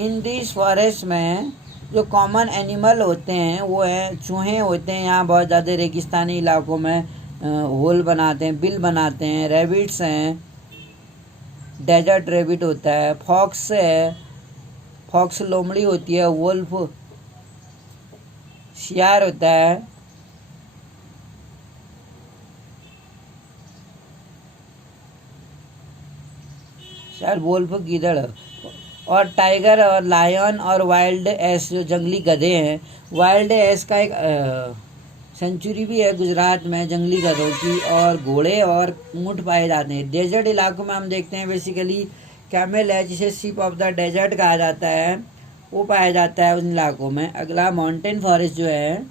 इन दिस फॉरेस्ट में जो कॉमन एनिमल होते हैं वो है चूहे होते हैं यहाँ बहुत ज़्यादा रेगिस्तानी इलाकों में, होल बनाते हैं, बिल बनाते हैं। रैबिट्स हैं, डेजर्ट रैबिट होता है। फॉक्स है, फॉक्स लोमड़ी होती है। वुल्फ शियार होता है। शायद वुल्फ गीदड़। और टाइगर और लायन और वाइल्ड एस जो जंगली गधे हैं। वाइल्ड एस का एक सेंचुरी भी है गुजरात में जंगली गधों की। और घोड़े और ऊँट पाए जाते हैं। डेजर्ट इलाकों में हम देखते हैं बेसिकली कैमल है, जिसे शिप ऑफ द डेजर्ट कहा जाता है, वो पाया जाता है उन इलाकों में। अगला माउंटेन फॉरेस्ट जो है,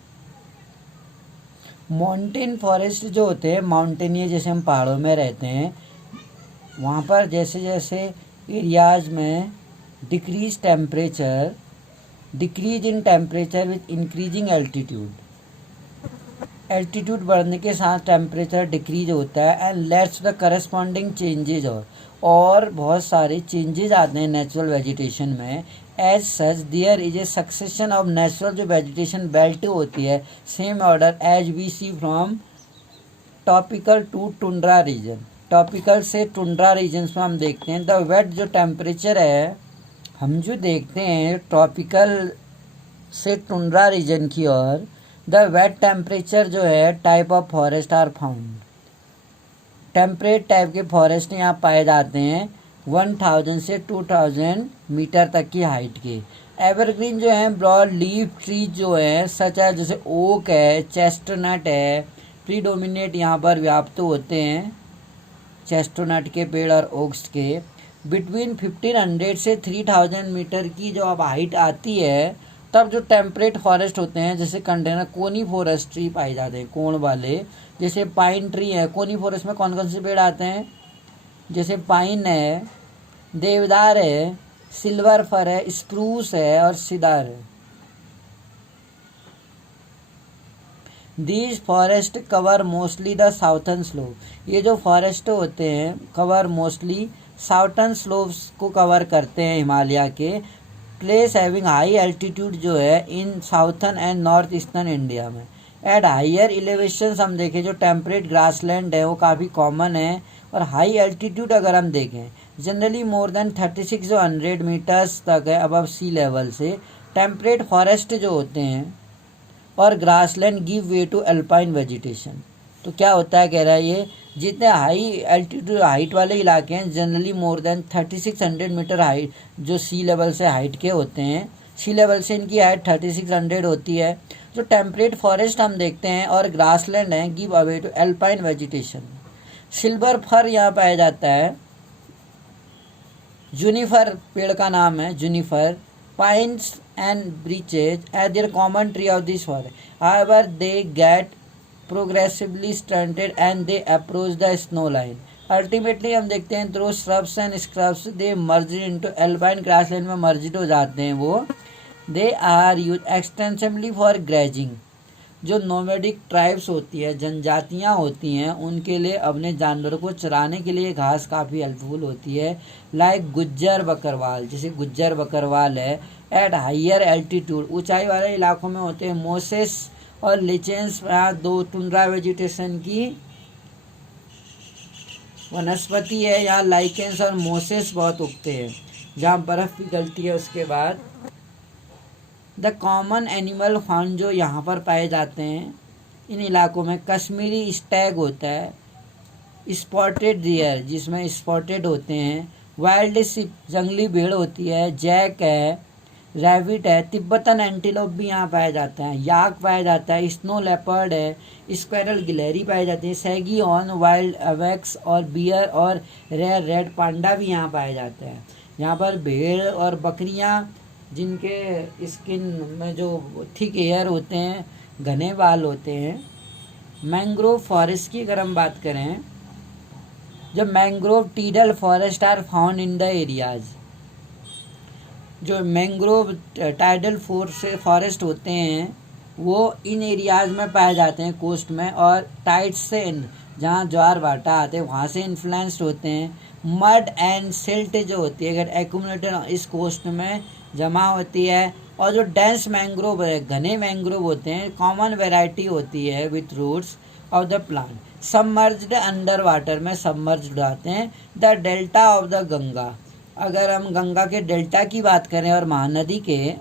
माउंटेन फॉरेस्ट जो होते हैं, माउंटेनियर जैसे हम पहाड़ों में रहते हैं, वहाँ पर जैसे जैसे एरियाज में decrease in temperature with increasing altitude बढ़ने के साथ टेम्परेचर डिक्रीज होता है and lets the corresponding changes और बहुत सारे चेंजेस आते हैं नेचुरल वेजिटेशन में। As such there is a succession of natural जो वेजिटेशन बेल्ट होती है, same order as we see from topical to tundra region. Topical से टुंड्रा रीजन्स में हम देखते हैं द वेट जो टेम्परेचर है, हम जो देखते हैं ट्रॉपिकल से टुंड्रा रीजन की ओर, द वेट टेम्परेचर जो है type of forest are found. Temperate type के फॉरेस्ट यहाँ पाए जाते हैं 1000 से 2000 मीटर तक की हाइट के। एवरग्रीन जो है ब्रॉड लीफ ट्रीज जो है सच है, जैसे ओक है, चेस्टनट है, प्रीडोमिनेट यहाँ पर व्याप्त होते हैं चेस्टनट के पेड़ और ओक्स के। बिटवीन 1500 से 3000 मीटर की जो अब हाइट आती है, तब जो टेम्परेट फॉरेस्ट होते हैं जैसे कंटेनर कोनी फॉरेस्ट ट्री पाए जाते हैं, कोण वाले, जैसे पाइन ट्री है। कोनी फॉरेस्ट में कौन कौन से पेड़ आते हैं, जैसे पाइन है, देवदार है, सिल्वर फर है, स्प्रूस है और सिदार है। These forest cover mostly the southern slope. ये जो फॉरेस्ट होते हैं कवर मोस्टली साउथर्न स्लोप्स को कवर करते हैं हिमालय के। प्लेस हैविंग हाई एल्टीट्यूड जो है इन southern and north eastern India में। एट हाइयर एलिवेशन हम देखें जो टेम्परेट ग्रासलैंड है वो काफ़ी कॉमन है। और हाई एल्टीट्यूड अगर हम देखें जनरली मोर देन 3600 मीटर्स तक है अबव सी लेवल से। टेम्परेट फॉरेस्ट जो होते हैं और grassland give way to alpine vegetation. तो क्या होता है, कह रहा है ये जितने हाई एल्टीट्यूड हाइट वाले इलाके हैं generally more than 3600 metre height जो सी लेवल से हाइट के होते हैं, सी लेवल से इनकी हाइट 3600 होती है। जो टेम्परेट फॉरेस्ट हम देखते हैं और ग्रासलैंड हैं give away to alpine vegetation. Silver fir यहाँ पाया जाता है। जूनिफर पेड़ का नाम है juniper. Pines and beeches as their common tree of this forest. However, they get progressively stunted and they approach the snow line. Ultimately हम देखते हैं through shrubs and scrubs they merge into alpine grassland में merged हो जाते हैं वो। They are used extensively for grazing. जो nomadic tribes होती है, जनजातियाँ होती हैं, उनके लिए अपने जानवरों को चराने के लिए घास काफ़ी हेल्पफुल होती है। लाइक गुज्जर बकरवाल, जैसे गुज्जर बकरवाल है। एट हाइयर एल्टीट्यूड ऊंचाई वाले इलाकों में होते हैं मोसेस और लिचेंस। यहाँ दो टुंड्रा वेजिटेशन की वनस्पति है। यहाँ लाइकेंस और मोसेस बहुत उगते हैं जहाँ बर्फ़ पिघलती है। उसके बाद द कॉमन एनिमल फाउंड जो यहाँ पर पाए जाते हैं इन इलाकों में, कश्मीरी स्टैग होता है, स्पॉटेड डियर जिसमें स्पॉटेड होते हैं, वाइल्ड शिप जंगली भेड़ होती है, जैक है, रैबिट है, तिब्बतन एंटीलोप भी यहाँ पाया जाता है, याक पाया जाता है, स्नो लेपर्ड है, स्क्वायरल गिलहरी पाई जाती है, सैगी ऑन वाइल्ड अवेक्स और बियर और रेयर रेड पांडा भी यहाँ पाया जाता है। यहाँ पर भेड़ और बकरियाँ जिनके स्किन में जो थिक एयर होते हैं, घने बाल होते हैं। मैंग्रोव फॉरेस्ट की अगर हम बात करें, जब mangrove tidal forest are found in the areas, जो मैंग्रोव टाइडल फॉरेस्ट होते हैं वो इन एरियाज में पाए जाते हैं कोस्ट में, और टाइड्स से जहाँ ज्वार भाटा आते हैं वहाँ से इन्फ्लुएंस्ड होते हैं। मड एंड सिल्ट जो होती है अगर एक्यूमुलेटेड इस कोस्ट में जमा होती है। और जो डेंस मैंग्रोव है, घने मैंग्रोव होते हैं, कॉमन वैरायटी होती है with roots, of the plant. Submerged under water में सबमर्ज्ड आते हैं। The delta of the Ganga, अगर हम गंगा के डेल्टा की बात करें और महानदी के,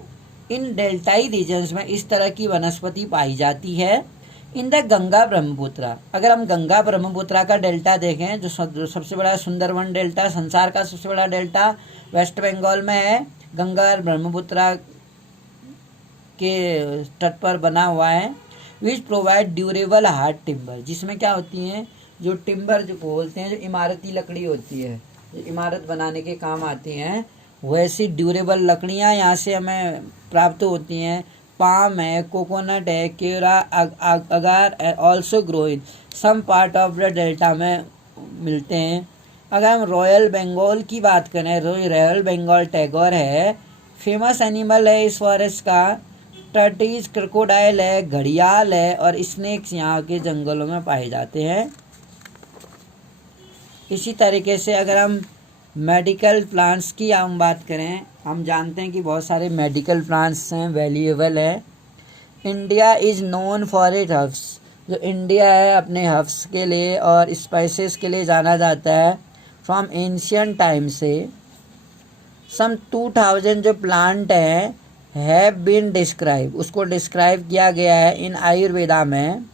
इन डेल्टाई रीजन्स में इस तरह की वनस्पति पाई जाती है। इन द गंगा ब्रह्मपुत्रा, अगर हम गंगा ब्रह्मपुत्रा का डेल्टा देखें, जो सबसे बड़ा सुंदरवन डेल्टा, संसार का सबसे बड़ा डेल्टा वेस्ट बंगाल में है, गंगा ब्रह्मपुत्रा के तट पर बना हुआ है। Which provide durable hard timber, जिसमें क्या होती हैं, जो टिम्बर जो बोलते हैं, जो इमारती लकड़ी होती है, जो इमारत बनाने के काम आती हैं, वैसी ड्यूरेबल लकड़ियाँ यहाँ से हमें प्राप्त होती हैं। पाम है, कोकोनट है, केरा, agar also grow in some part of the delta में मिलते हैं। अगर हम रॉयल बंगाल की बात करें, रॉयल बंगाल टैगोर है, फेमस एनिमल है इस फॉरेस्ट का। टर्टीज, क्रोकोडाइल है, घड़ियाल है और स्नेक्स यहाँ के जंगलों में पाए जाते हैं। इसी तरीके से अगर हम मेडिकल प्लांट्स की हम बात करें, हम जानते हैं कि बहुत सारे मेडिकल प्लांट्स हैं, वैल्यूएबल है। India is known for it herbs, जो इंडिया है अपने हर्ब्स के लिए और स्पाइसेस के लिए जाना जाता है। फ्रॉम एंशियंट टाइम से सम 2000 जो प्लांट है हैव बीन डिस्क्राइब, उसको डिस्क्राइब किया गया है इन आयुर्वेदा में।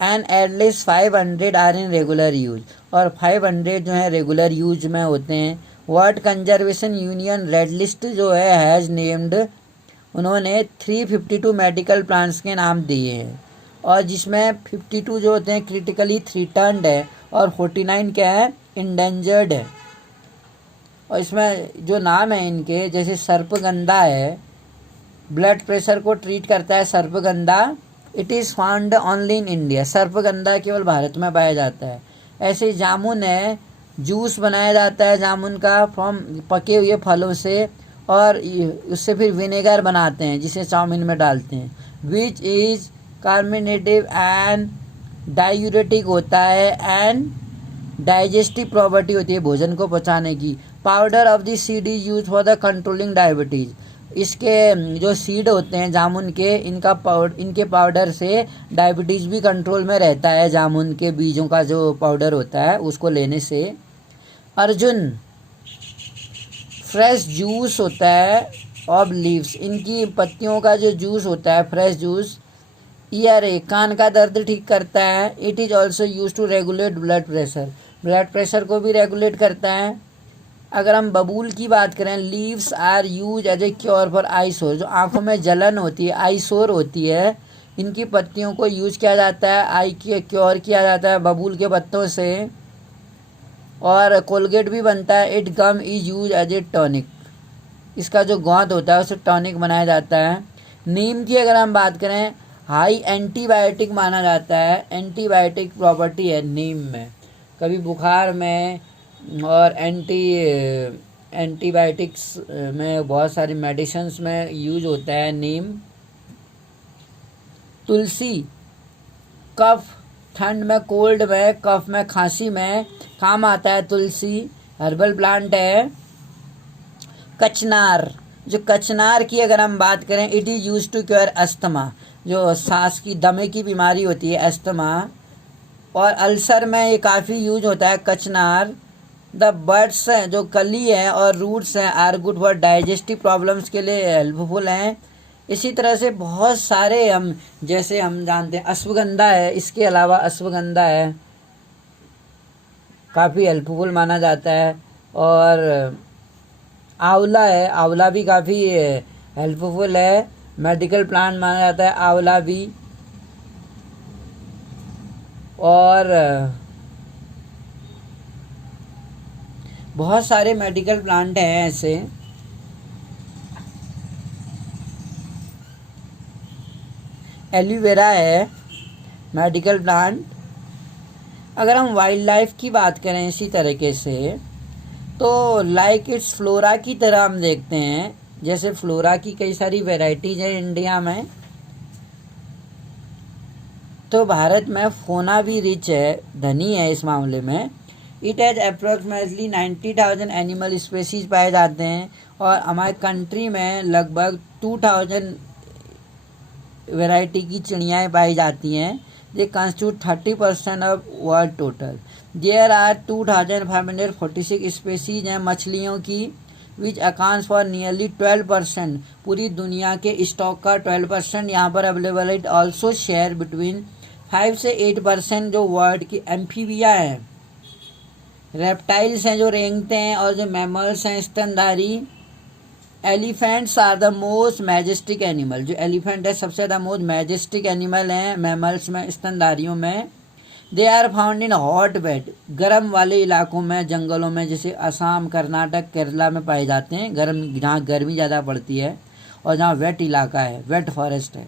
And at least 500 are in regular use, और 500 जो है रेगुलर यूज में होते हैं। World conservation union red list जो है हैज़ नेम्ड, उन्होंने 352 मेडिकल प्लांट्स के नाम दिए हैं, और जिसमें 52 जो होते हैं क्रिटिकली थ्रेटन्ड है और 49 क्या है, इंडेंजर्ड है। और इसमें जो नाम है इनके, जैसे सर्पगंधा है, ब्लड प्रेशर को ट्रीट करता है सर्पगंधा, it is found only in India, सर्पगंधा केवल भारत में पाया जाता है। ऐसे जामुन है, जूस बनाया जाता है जामुन का फ्रॉम पके हुए फलों से, और उससे फिर विनेगर बनाते हैं जिसे चाउमीन में डालते हैं। Which is carminative and diuretic होता है, एंड डाइजेस्टिव प्रॉपर्टी होती है भोजन को पचाने की। Powder of the seed is use for the controlling diabetes, इसके जो सीड होते हैं जामुन के, इनके पाउडर से डायबिटीज़ भी कंट्रोल में रहता है। जामुन के बीजों का जो पाउडर होता है उसको लेने से। अर्जुन, फ्रेश जूस होता है ऑफ लीव्स, इनकी पत्तियों का जो जूस होता है फ्रेश जूस। ईयर है, कान का दर्द ठीक करता है। It is also use to regulate blood pressure, blood pressure को भी रेगुलेट करता है। अगर हम बबूल की बात करें, leaves are use as a cure for eyesore, जो आंखों में जलन होती है, आईसोर होती है, इनकी पत्तियों को यूज किया जाता है, आई के क्योर किया जाता है बबूल के पत्तों से। और कोलगेट भी बनता है। It gum is use as a tonic, इसका जो गोंद होता है उसे टॉनिक बनाया जाता है। नीम की अगर हम बात करें, हाई एंटीबायोटिक माना जाता है, एंटीबायोटिक प्रॉपर्टी है नीम में, कभी बुखार में और एंटीबायोटिक्स में बहुत सारी मेडिसिन्स में यूज होता है नीम। तुलसी, कफ, ठंड में, कोल्ड में, कफ में, खांसी में काम आता है तुलसी, हर्बल प्लांट है। कचनार, जो कचनार की अगर हम बात करें, it is use to cure asthma, जो सांस की दमे की बीमारी होती है अस्थमा, और अल्सर में ये काफ़ी यूज होता है कचनार। द बड्स हैं, जो कली है और रूट्स हैं, are good for digestive problems के लिए हेल्पफुल हैं। इसी तरह से बहुत सारे हम, जैसे हम जानते हैं अश्वगंधा है, इसके अलावा अश्वगंधा है काफ़ी हेल्पफुल माना जाता है। और आंवला है, आंवला भी काफ़ी हेल्पफुल है, मेडिकल प्लांट माना जाता है आंवला भी। और बहुत सारे मेडिकल प्लांट हैं ऐसे। एलोवेरा है मेडिकल प्लांट। अगर हम वाइल्ड लाइफ की बात करें इसी तरीके से, तो लाइक इट्स फ्लोरा की तरह हम देखते हैं, जैसे फ्लोरा की कई सारी वैरायटीज हैं इंडिया में, तो भारत में फोना भी रिच है, धनी है इस मामले में। It has approximately 90,000 animal species पाए जाते हैं, और हमारे कंट्री में लगभग 2,000 वैरायटी की चिड़ियाएँ पाई जाती हैं। they constitute 30% of world total. There are 2546 species हैं मछलियों की, which accounts for nearly 12%. पूरी दुनिया के स्टॉक का 12% यहाँ पर अवेलेबल है. इट ऑल्सो शेयर बिटवीन 5 से 8% जो वर्ल्ड की एम्फीबिया हैं, रेप्टाइल्स हैं जो रेंगते हैं, और जो मैमल्स हैं स्तनधारी. Elephants are the most majestic animal. जो एलिफेंट है सबसे ज़्यादा मोस्ट मैजेस्टिक एनिमल हैं मैमल्स में, स्तनधारियों में. They are found in hot wet, गर्म वाले इलाकों में, जंगलों में, जैसे असम, कर्नाटक, केरला में पाए जाते हैं. गर्म, जहाँ गर्मी ज़्यादा पड़ती है और जहाँ वेट इलाका है, वेट फॉरेस्ट है.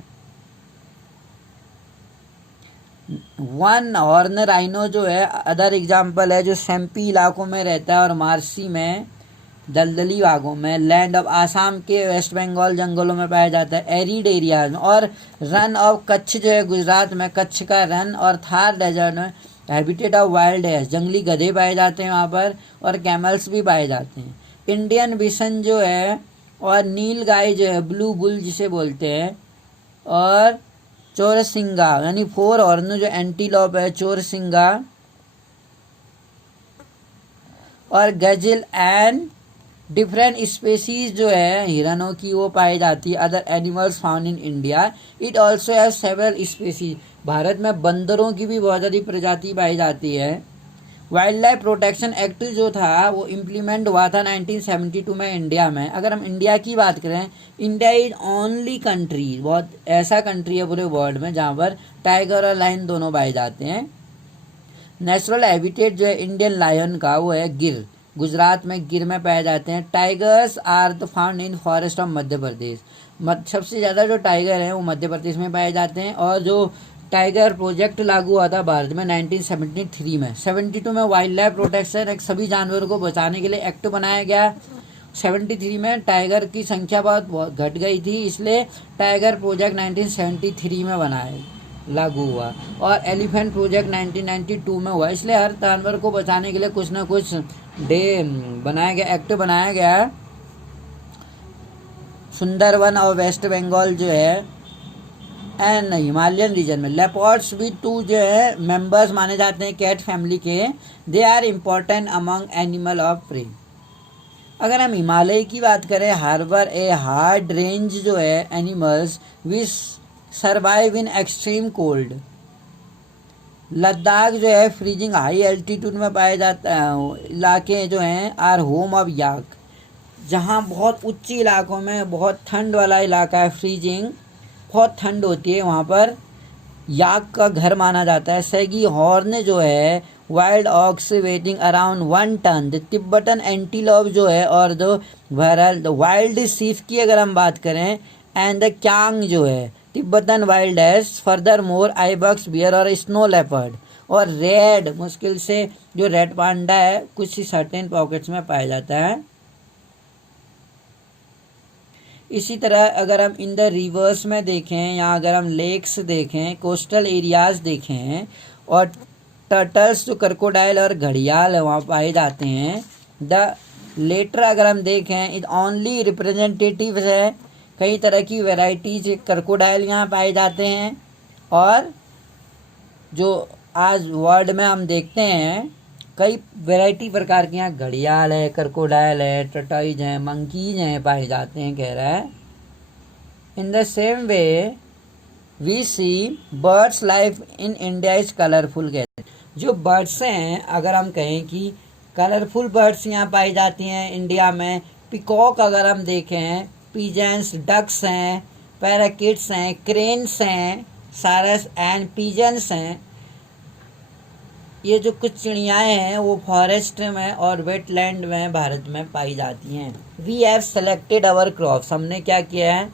वन हॉर्न राइनो जो है अदर एग्जाम्पल है, जो सैम्पी इलाकों में रहता है और मार्सी में, दलदली भागों में. लैंड ऑफ आसाम के वेस्ट बंगाल जंगलों में पाया जाता है, एरिड एरियाज में. और रन ऑफ कच्छ जो है गुजरात में, कच्छ का रन, और थार डेजर्ट में हैबिटेट ऑफ वाइल्ड है, जंगली गधे पाए जाते हैं वहाँ पर, और कैमल्स भी पाए जाते हैं. इंडियन बिसन जो है, और नील गाय जो है, ब्लू बुल जिसे बोलते हैं, और चोरसिंगा यानी 4 हॉर्न जो एंटीलोप है, चोरसिंगा, और गजल एंड डिफरेंट स्पेसीज जो है हिरणों की वो पाई जाती है. Other animals found in India. It also have several species. Bharat में बंदरों की भी बहुत ज़्यादा प्रजाति पाई जाती है. वाइल्ड लाइफ प्रोटेक्शन एक्ट जो था वो इम्प्लीमेंट हुआ था 1972 में इंडिया में. अगर हम इंडिया की बात करें, इंडिया इज ओनली कंट्री, बहुत ऐसा कंट्री है पूरे वर्ल्ड में जहाँ पर टाइगर और लायन दोनों पाए जाते हैं. नेचुरल हैबिटेट जो है इंडियन लायन का वो है गिर, गुजरात में गिर में पाए जाते हैं. Tigers are the found in forest of Madhya Pradesh. सबसे ज़्यादा जो टाइगर हैं वो मध्य प्रदेश में पाए जाते हैं. और जो टाइगर प्रोजेक्ट लागू हुआ था भारत में 1973 में. 72 में वाइल्ड लाइफ प्रोटेक्शन एक सभी जानवरों को बचाने के लिए एक्ट बनाया गया. 73 में टाइगर की संख्या बहुत घट गई थी, इसलिए टाइगर प्रोजेक्ट 1973 में बनाया लागू हुआ. और एलिफेंट प्रोजेक्ट 1992 में हुआ. इसलिए हर जानवर को बचाने के लिए कुछ ना कुछ डे बनाया गया, एक्ट बनाया गया. सुंदरवन और वेस्ट बंगाल जो है एंड हिमालयन रीजन में लेपर्ड्स भी 2 जो है मेंबर्स माने जाते हैं कैट फैमिली के. They are important among animal of prey. अगर हम हिमालय की बात करें, हार्बर ए हार्ड रेंज जो है animals which survive in extreme cold. Ladakh जो है फ्रीजिंग हाई एल्टीट्यूड में पाए जाता है इलाके जो हैं आर होम ऑफ याक. जहाँ बहुत ऊंची इलाकों में बहुत ठंड वाला इलाका है, फ्रीजिंग बहुत ठंड होती है, वहाँ पर याक का घर माना जाता है. सैगी हॉर्न जो है wild ox weighting around 1 ton. Tibetan antelope जो है, और जो वाइल्ड सीफ की अगर हम बात करें, एंड द क्यांग जो है Tibetan wild ass. Further more ibex, bear और स्नो लेपर्ड. और रेड मुश्किल से जो रेड पांडा है कुछ ही सर्टेन पॉकेट्स में पाया जाता है. इसी तरह अगर हम इन द रिवर्स में देखें, या अगर हम लेक्स देखें, कोस्टल एरियाज देखें, और टर्टल्स जो क्रोकोडाइल और घड़ियाल है वहाँ पाए जाते हैं. द लेटर अगर हम देखें, इट ओनली रिप्रेजेंटेटिव है. कई तरह की वेराइटीज क्रोकोडाइल यहाँ पाए जाते हैं. और जो आज वर्ल्ड में हम देखते हैं कई वैरायटी प्रकार के यहाँ घड़ियाल है, क्रोकोडाइल है, टर्टॉइज हैं, मंकीज हैं पाए जाते हैं, कह रहा है. In the same way we see birds life in India is colourful. कहते हैं जो बर्ड्स हैं, अगर हम कहें कि कलरफुल बर्ड्स यहाँ पाई जाती हैं इंडिया में. पिकॉक अगर हम देखें, पिजन्स, डक्स हैं, पैराकिट्स हैं, क्रेन्स हैं, सारस एंड पिजन्स हैं. ये जो कुछ चिड़ियाएँ हैं वो फॉरेस्ट में और वेटलैंड में भारत में पाई जाती हैं. We have selected our crops. हमने क्या किया है,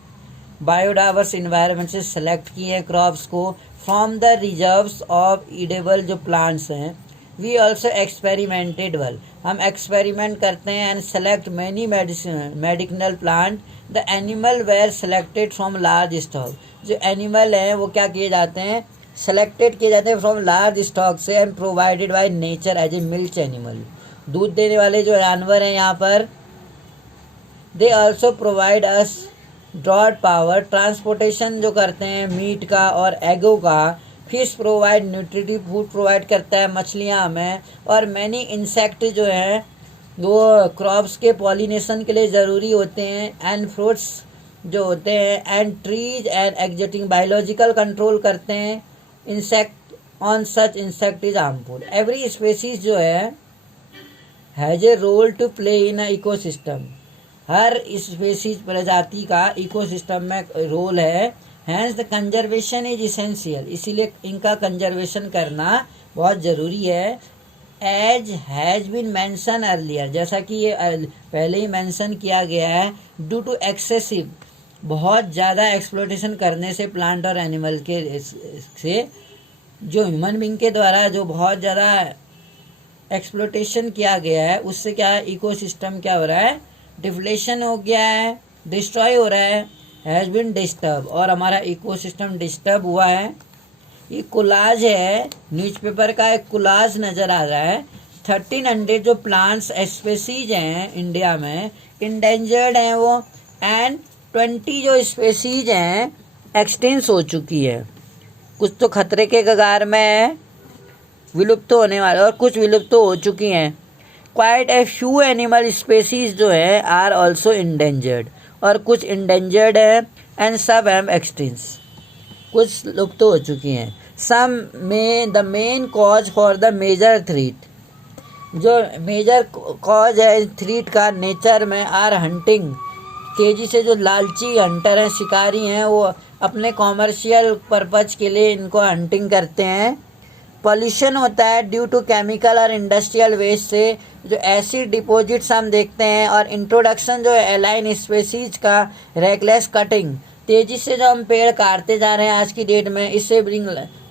बायोडाइवर्स इन्वायरमेंट से सेलेक्ट किए हैं क्रॉप्स को, from the reserves of edible जो प्लांट्स हैं. We also experimented well. हम एक्सपेरिमेंट करते हैं and select many medicinal plant. The animal were selected from large stock. जो एनिमल हैं वो क्या किए जाते हैं, सेलेक्टेड किए जाते हैं फ्रॉम लार्ज स्टॉक से, and provided by nature as a milk animal. दूध देने वाले जो जानवर हैं यहाँ पर, they also provide us draught power. Transportation जो करते हैं मीट का और एगो का, fish provide nutritive food provide करता है मछलियाँ हमें, और मैनी इंसेक्ट जो हैं वो क्रॉप्स के पॉलिनेशन के लिए ज़रूरी होते हैं, एंड फ्रूट्स जो होते हैं, and trees and exiting biological control करते हैं। Insect on such insect is harmful. Every species जो है has a role to play in ecosystem. हर स्पेसीज प्रजाति का इकोसिस्टम में रोल है। Hence the conservation is essential, इसीलिए इनका कंजर्वेशन करना बहुत ज़रूरी है। As has been mention earlier, जैसा कि ये पहले ही मैंसन किया गया है, ड्यू टू एक्सेसिव, बहुत ज़्यादा एक्सप्लोटेशन करने से प्लांट और एनिमल के से, जो ह्यूमन बींग के द्वारा जो बहुत ज़्यादा एक्सप्लोटेशन किया गया है, उससे क्या है, इकोसिस्टम क्या हो रहा है, डिफ्लेशन हो गया है, डिस्ट्रॉय हो रहा है, हैज़ बीन डिस्टर्ब, और हमारा इकोसिस्टम डिस्टर्ब हुआ है। ये कोलाज है, न्यूज़पेपर का एक कोलाज नज़र आ रहा है। 1300 जो प्लांट्स स्पेसीज हैं इंडिया में इंडेंजर्ड हैं वो, एंड 20 जो स्पेसीज हैं एक्सटिंक्ट हो चुकी है। कुछ तो खतरे के कगार में है, विलुप्त होने वाले, और कुछ विलुप्त हो चुकी हैं। Quite a few animal species जो है आर ऑल्सो इंडेंजर्ड, और कुछ इंडेंजर्ड है, एंड सब एम एक्सटिंक्ट, कुछ लुप्त हो चुकी हैं। सम में the main cause for the major threat, जो मेजर कॉज है थ्रीट का नेचर में आर हंटिंग, तेजी से जो लालची हंटर हैं, शिकारी हैं, वो अपने कॉमर्शियल पर्पज के लिए इनको हंटिंग करते हैं। पॉल्यूशन होता है ड्यू टू केमिकल और इंडस्ट्रियल वेस्ट से, जो एसिड डिपॉजिट्स हम देखते हैं, और इंट्रोडक्शन जो है एलाइन स्पेसीज का, रेकलेस कटिंग, तेज़ी से जो हम पेड़ काटते जा रहे हैं आज की डेट में, इससे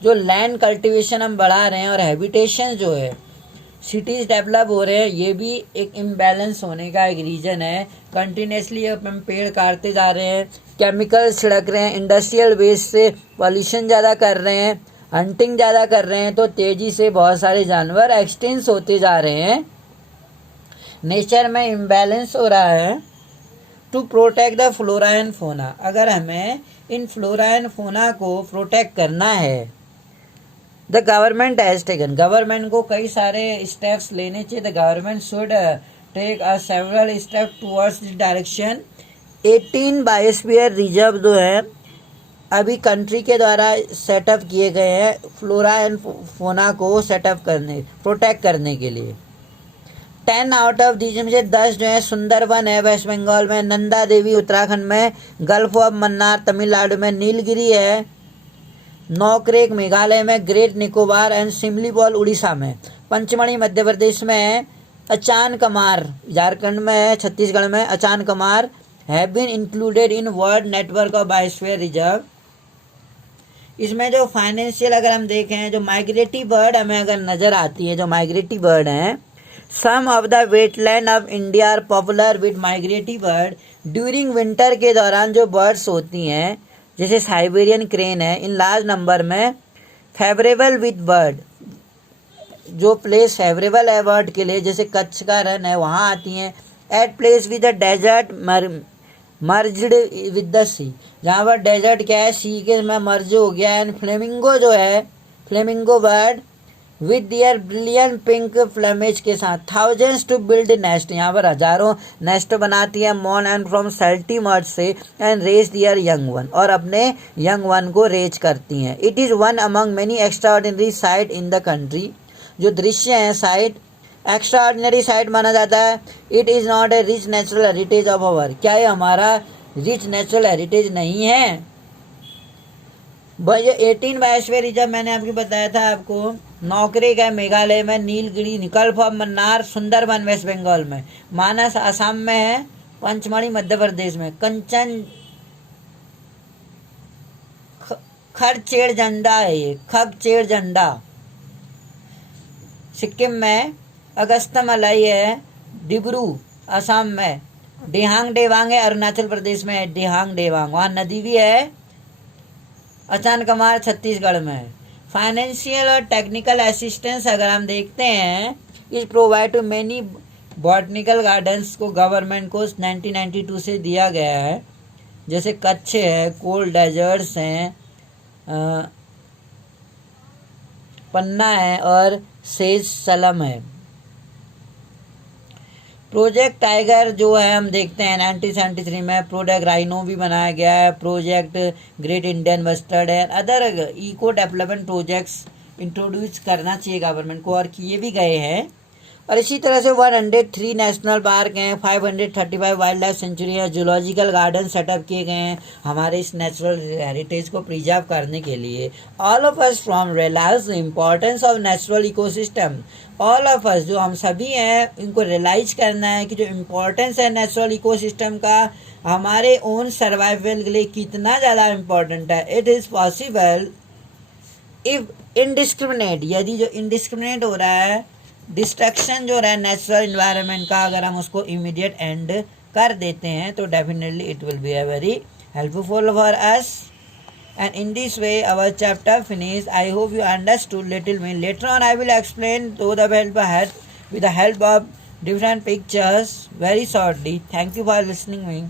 जो लैंड कल्टीवेशन हम बढ़ा रहे हैं, और हैबिटेशन जो है सिटीज़ डेवलप हो रहे हैं, ये भी एक इम्बैलेंस होने का एक रीज़न है। कंटिन्यूसली हम पेड़ काटते जा रहे हैं, केमिकल छिड़क रहे हैं, इंडस्ट्रियल वेस्ट से पॉल्यूशन ज़्यादा कर रहे हैं, हंटिंग ज़्यादा कर रहे हैं, तो तेज़ी से बहुत सारे जानवर एक्सटिंक्ट होते जा रहे हैं, नेचर में इम्बैलेंस हो रहा है। To protect the flora and fauna, अगर हमें इन फ्लोरा एंड फोना को प्रोटेक्ट करना है, the government has taken, government को कई सारे स्टेप्स लेने चाहिए। The government should take several step towards this direction. 18 biosphere reserve जो है अभी कंट्री के द्वारा सेटअप किए गए हैं फ्लोरा एंड फोना को सेटअप करने, प्रोटेक्ट करने के लिए। 10 आउट ऑफ दीज में से 10 जो है सुंदरवन है वेस्ट बंगाल में, नंदा देवी उत्तराखंड में, गल्फ ऑफ मन्नार तमिलनाडु में, नीलगिरी है, नौकरेक मेघालय में, ग्रेट निकोबार एंड सिमलीपॉल उड़ीसा में, पंचमढ़ी मध्य प्रदेश में है, अचान कमार झारखंड में है, छत्तीसगढ़ में Achanakmar have been included in world network of biosphere reserve. इसमें जो फाइनेंशियल अगर हम देखें, जो माइग्रेटिव बर्ड हमें अगर नज़र आती है, जो माइग्रेटिव बर्ड हैं, some of the wetland of India are popular with migrative bird. During winter के दौरान जो बर्ड्स होती हैं, जैसे साइबेरियन क्रेन है, इन लार्ज नंबर में, फेवरेबल विद बर्ड, जो प्लेस फेवरेबल है बर्ड के लिए, जैसे कच्छ का रन है वहाँ आती हैं। At place with the desert merged with the sea, जहाँ पर डेजर्ट क्या है, सी के में मर्ज हो गया। एंड फ्लेमिंगो जो है, flamingo bird with their brilliant pink plumage के साथ, थाउजेंड्स टू बिल्ड नेस्ट, यहाँ पर हजारों नेस्ट बनाती है मॉन एंड फ्रॉम सेल्टी मर्ड से, and raise their young one, और अपने यंग वन को रेज करती हैं। It is one among many extraordinary site in the country, जो दृश्य हैं साइट एक्स्ट्राऑर्डिनरी साइट माना जाता है। It is not a rich natural heritage of our, क्या ये हमारा रिच नेचुरल हेरिटेज नहीं है? भाई ये 18 बायोस्फीयर रिजर्व मैंने आपको बताया था आपको, नौकरेक है मेघालय में, नीलगिरी निकल्फ ऑफ मन्नार सुंदरवन वेस्ट बंगाल में, मानस असम में है, पंचमढ़ी मध्य प्रदेश में, कंचन खरचेड़ झंडा है, ये खगचेड़ झंडा सिक्किम में, अगस्तमलाई है डिब्रू असम में, डिहांग डेवांग है अरुणाचल प्रदेश में, डिहांग डेवांग, वहाँ नदी भी है, अचान कमार छत्तीसगढ़ में। फाइनेंशियल और टेक्निकल असिस्टेंस अगर हम देखते हैं, इस provide to many botanical gardens को गवर्नमेंट को 1992 से दिया गया है, जैसे कच्छ है, कोल्ड डेजर्ट्स हैं, पन्ना है और सेज सलम है। प्रोजेक्ट टाइगर जो है हम देखते हैं 1973 में। प्रोजेक्ट राइनो भी बनाया गया है। प्रोजेक्ट ग्रेट इंडियन मस्टर्ड है। Other eco development projects introduce करना चाहिए गवर्नमेंट को, और किए भी गए हैं। और इसी तरह से 103 नेशनल पार्क हैं, 535 वाइल्ड लाइफ सेंचुरी है, जूलॉजिकल गार्डन सेटअप किए गए हैं हमारे इस नेचुरल हेरिटेज को प्रिजर्व करने के लिए। All of us from realize the importance of natural ecosystem. All of us जो हम सभी हैं इनको रियलाइज करना है कि जो इम्पोर्टेंस है नेचुरल इकोसिस्टम का हमारे ओन सर्वाइवल के लिए कितना ज़्यादा इम्पोर्टेंट है। It is possible if indiscriminate, यदि जो इनडिस्क्रिमिनेट हो रहा है डिस्ट्रक्शन जो रहा है नेचुरल इन्वायरमेंट का, अगर हम उसको इमीडिएट एंड कर देते हैं तो definitely it will be a very helpful for us. And in this way our chapter finished. I hope you understood little bit. Later on I will explain with the help of different pictures very shortly. Thank you for listening me.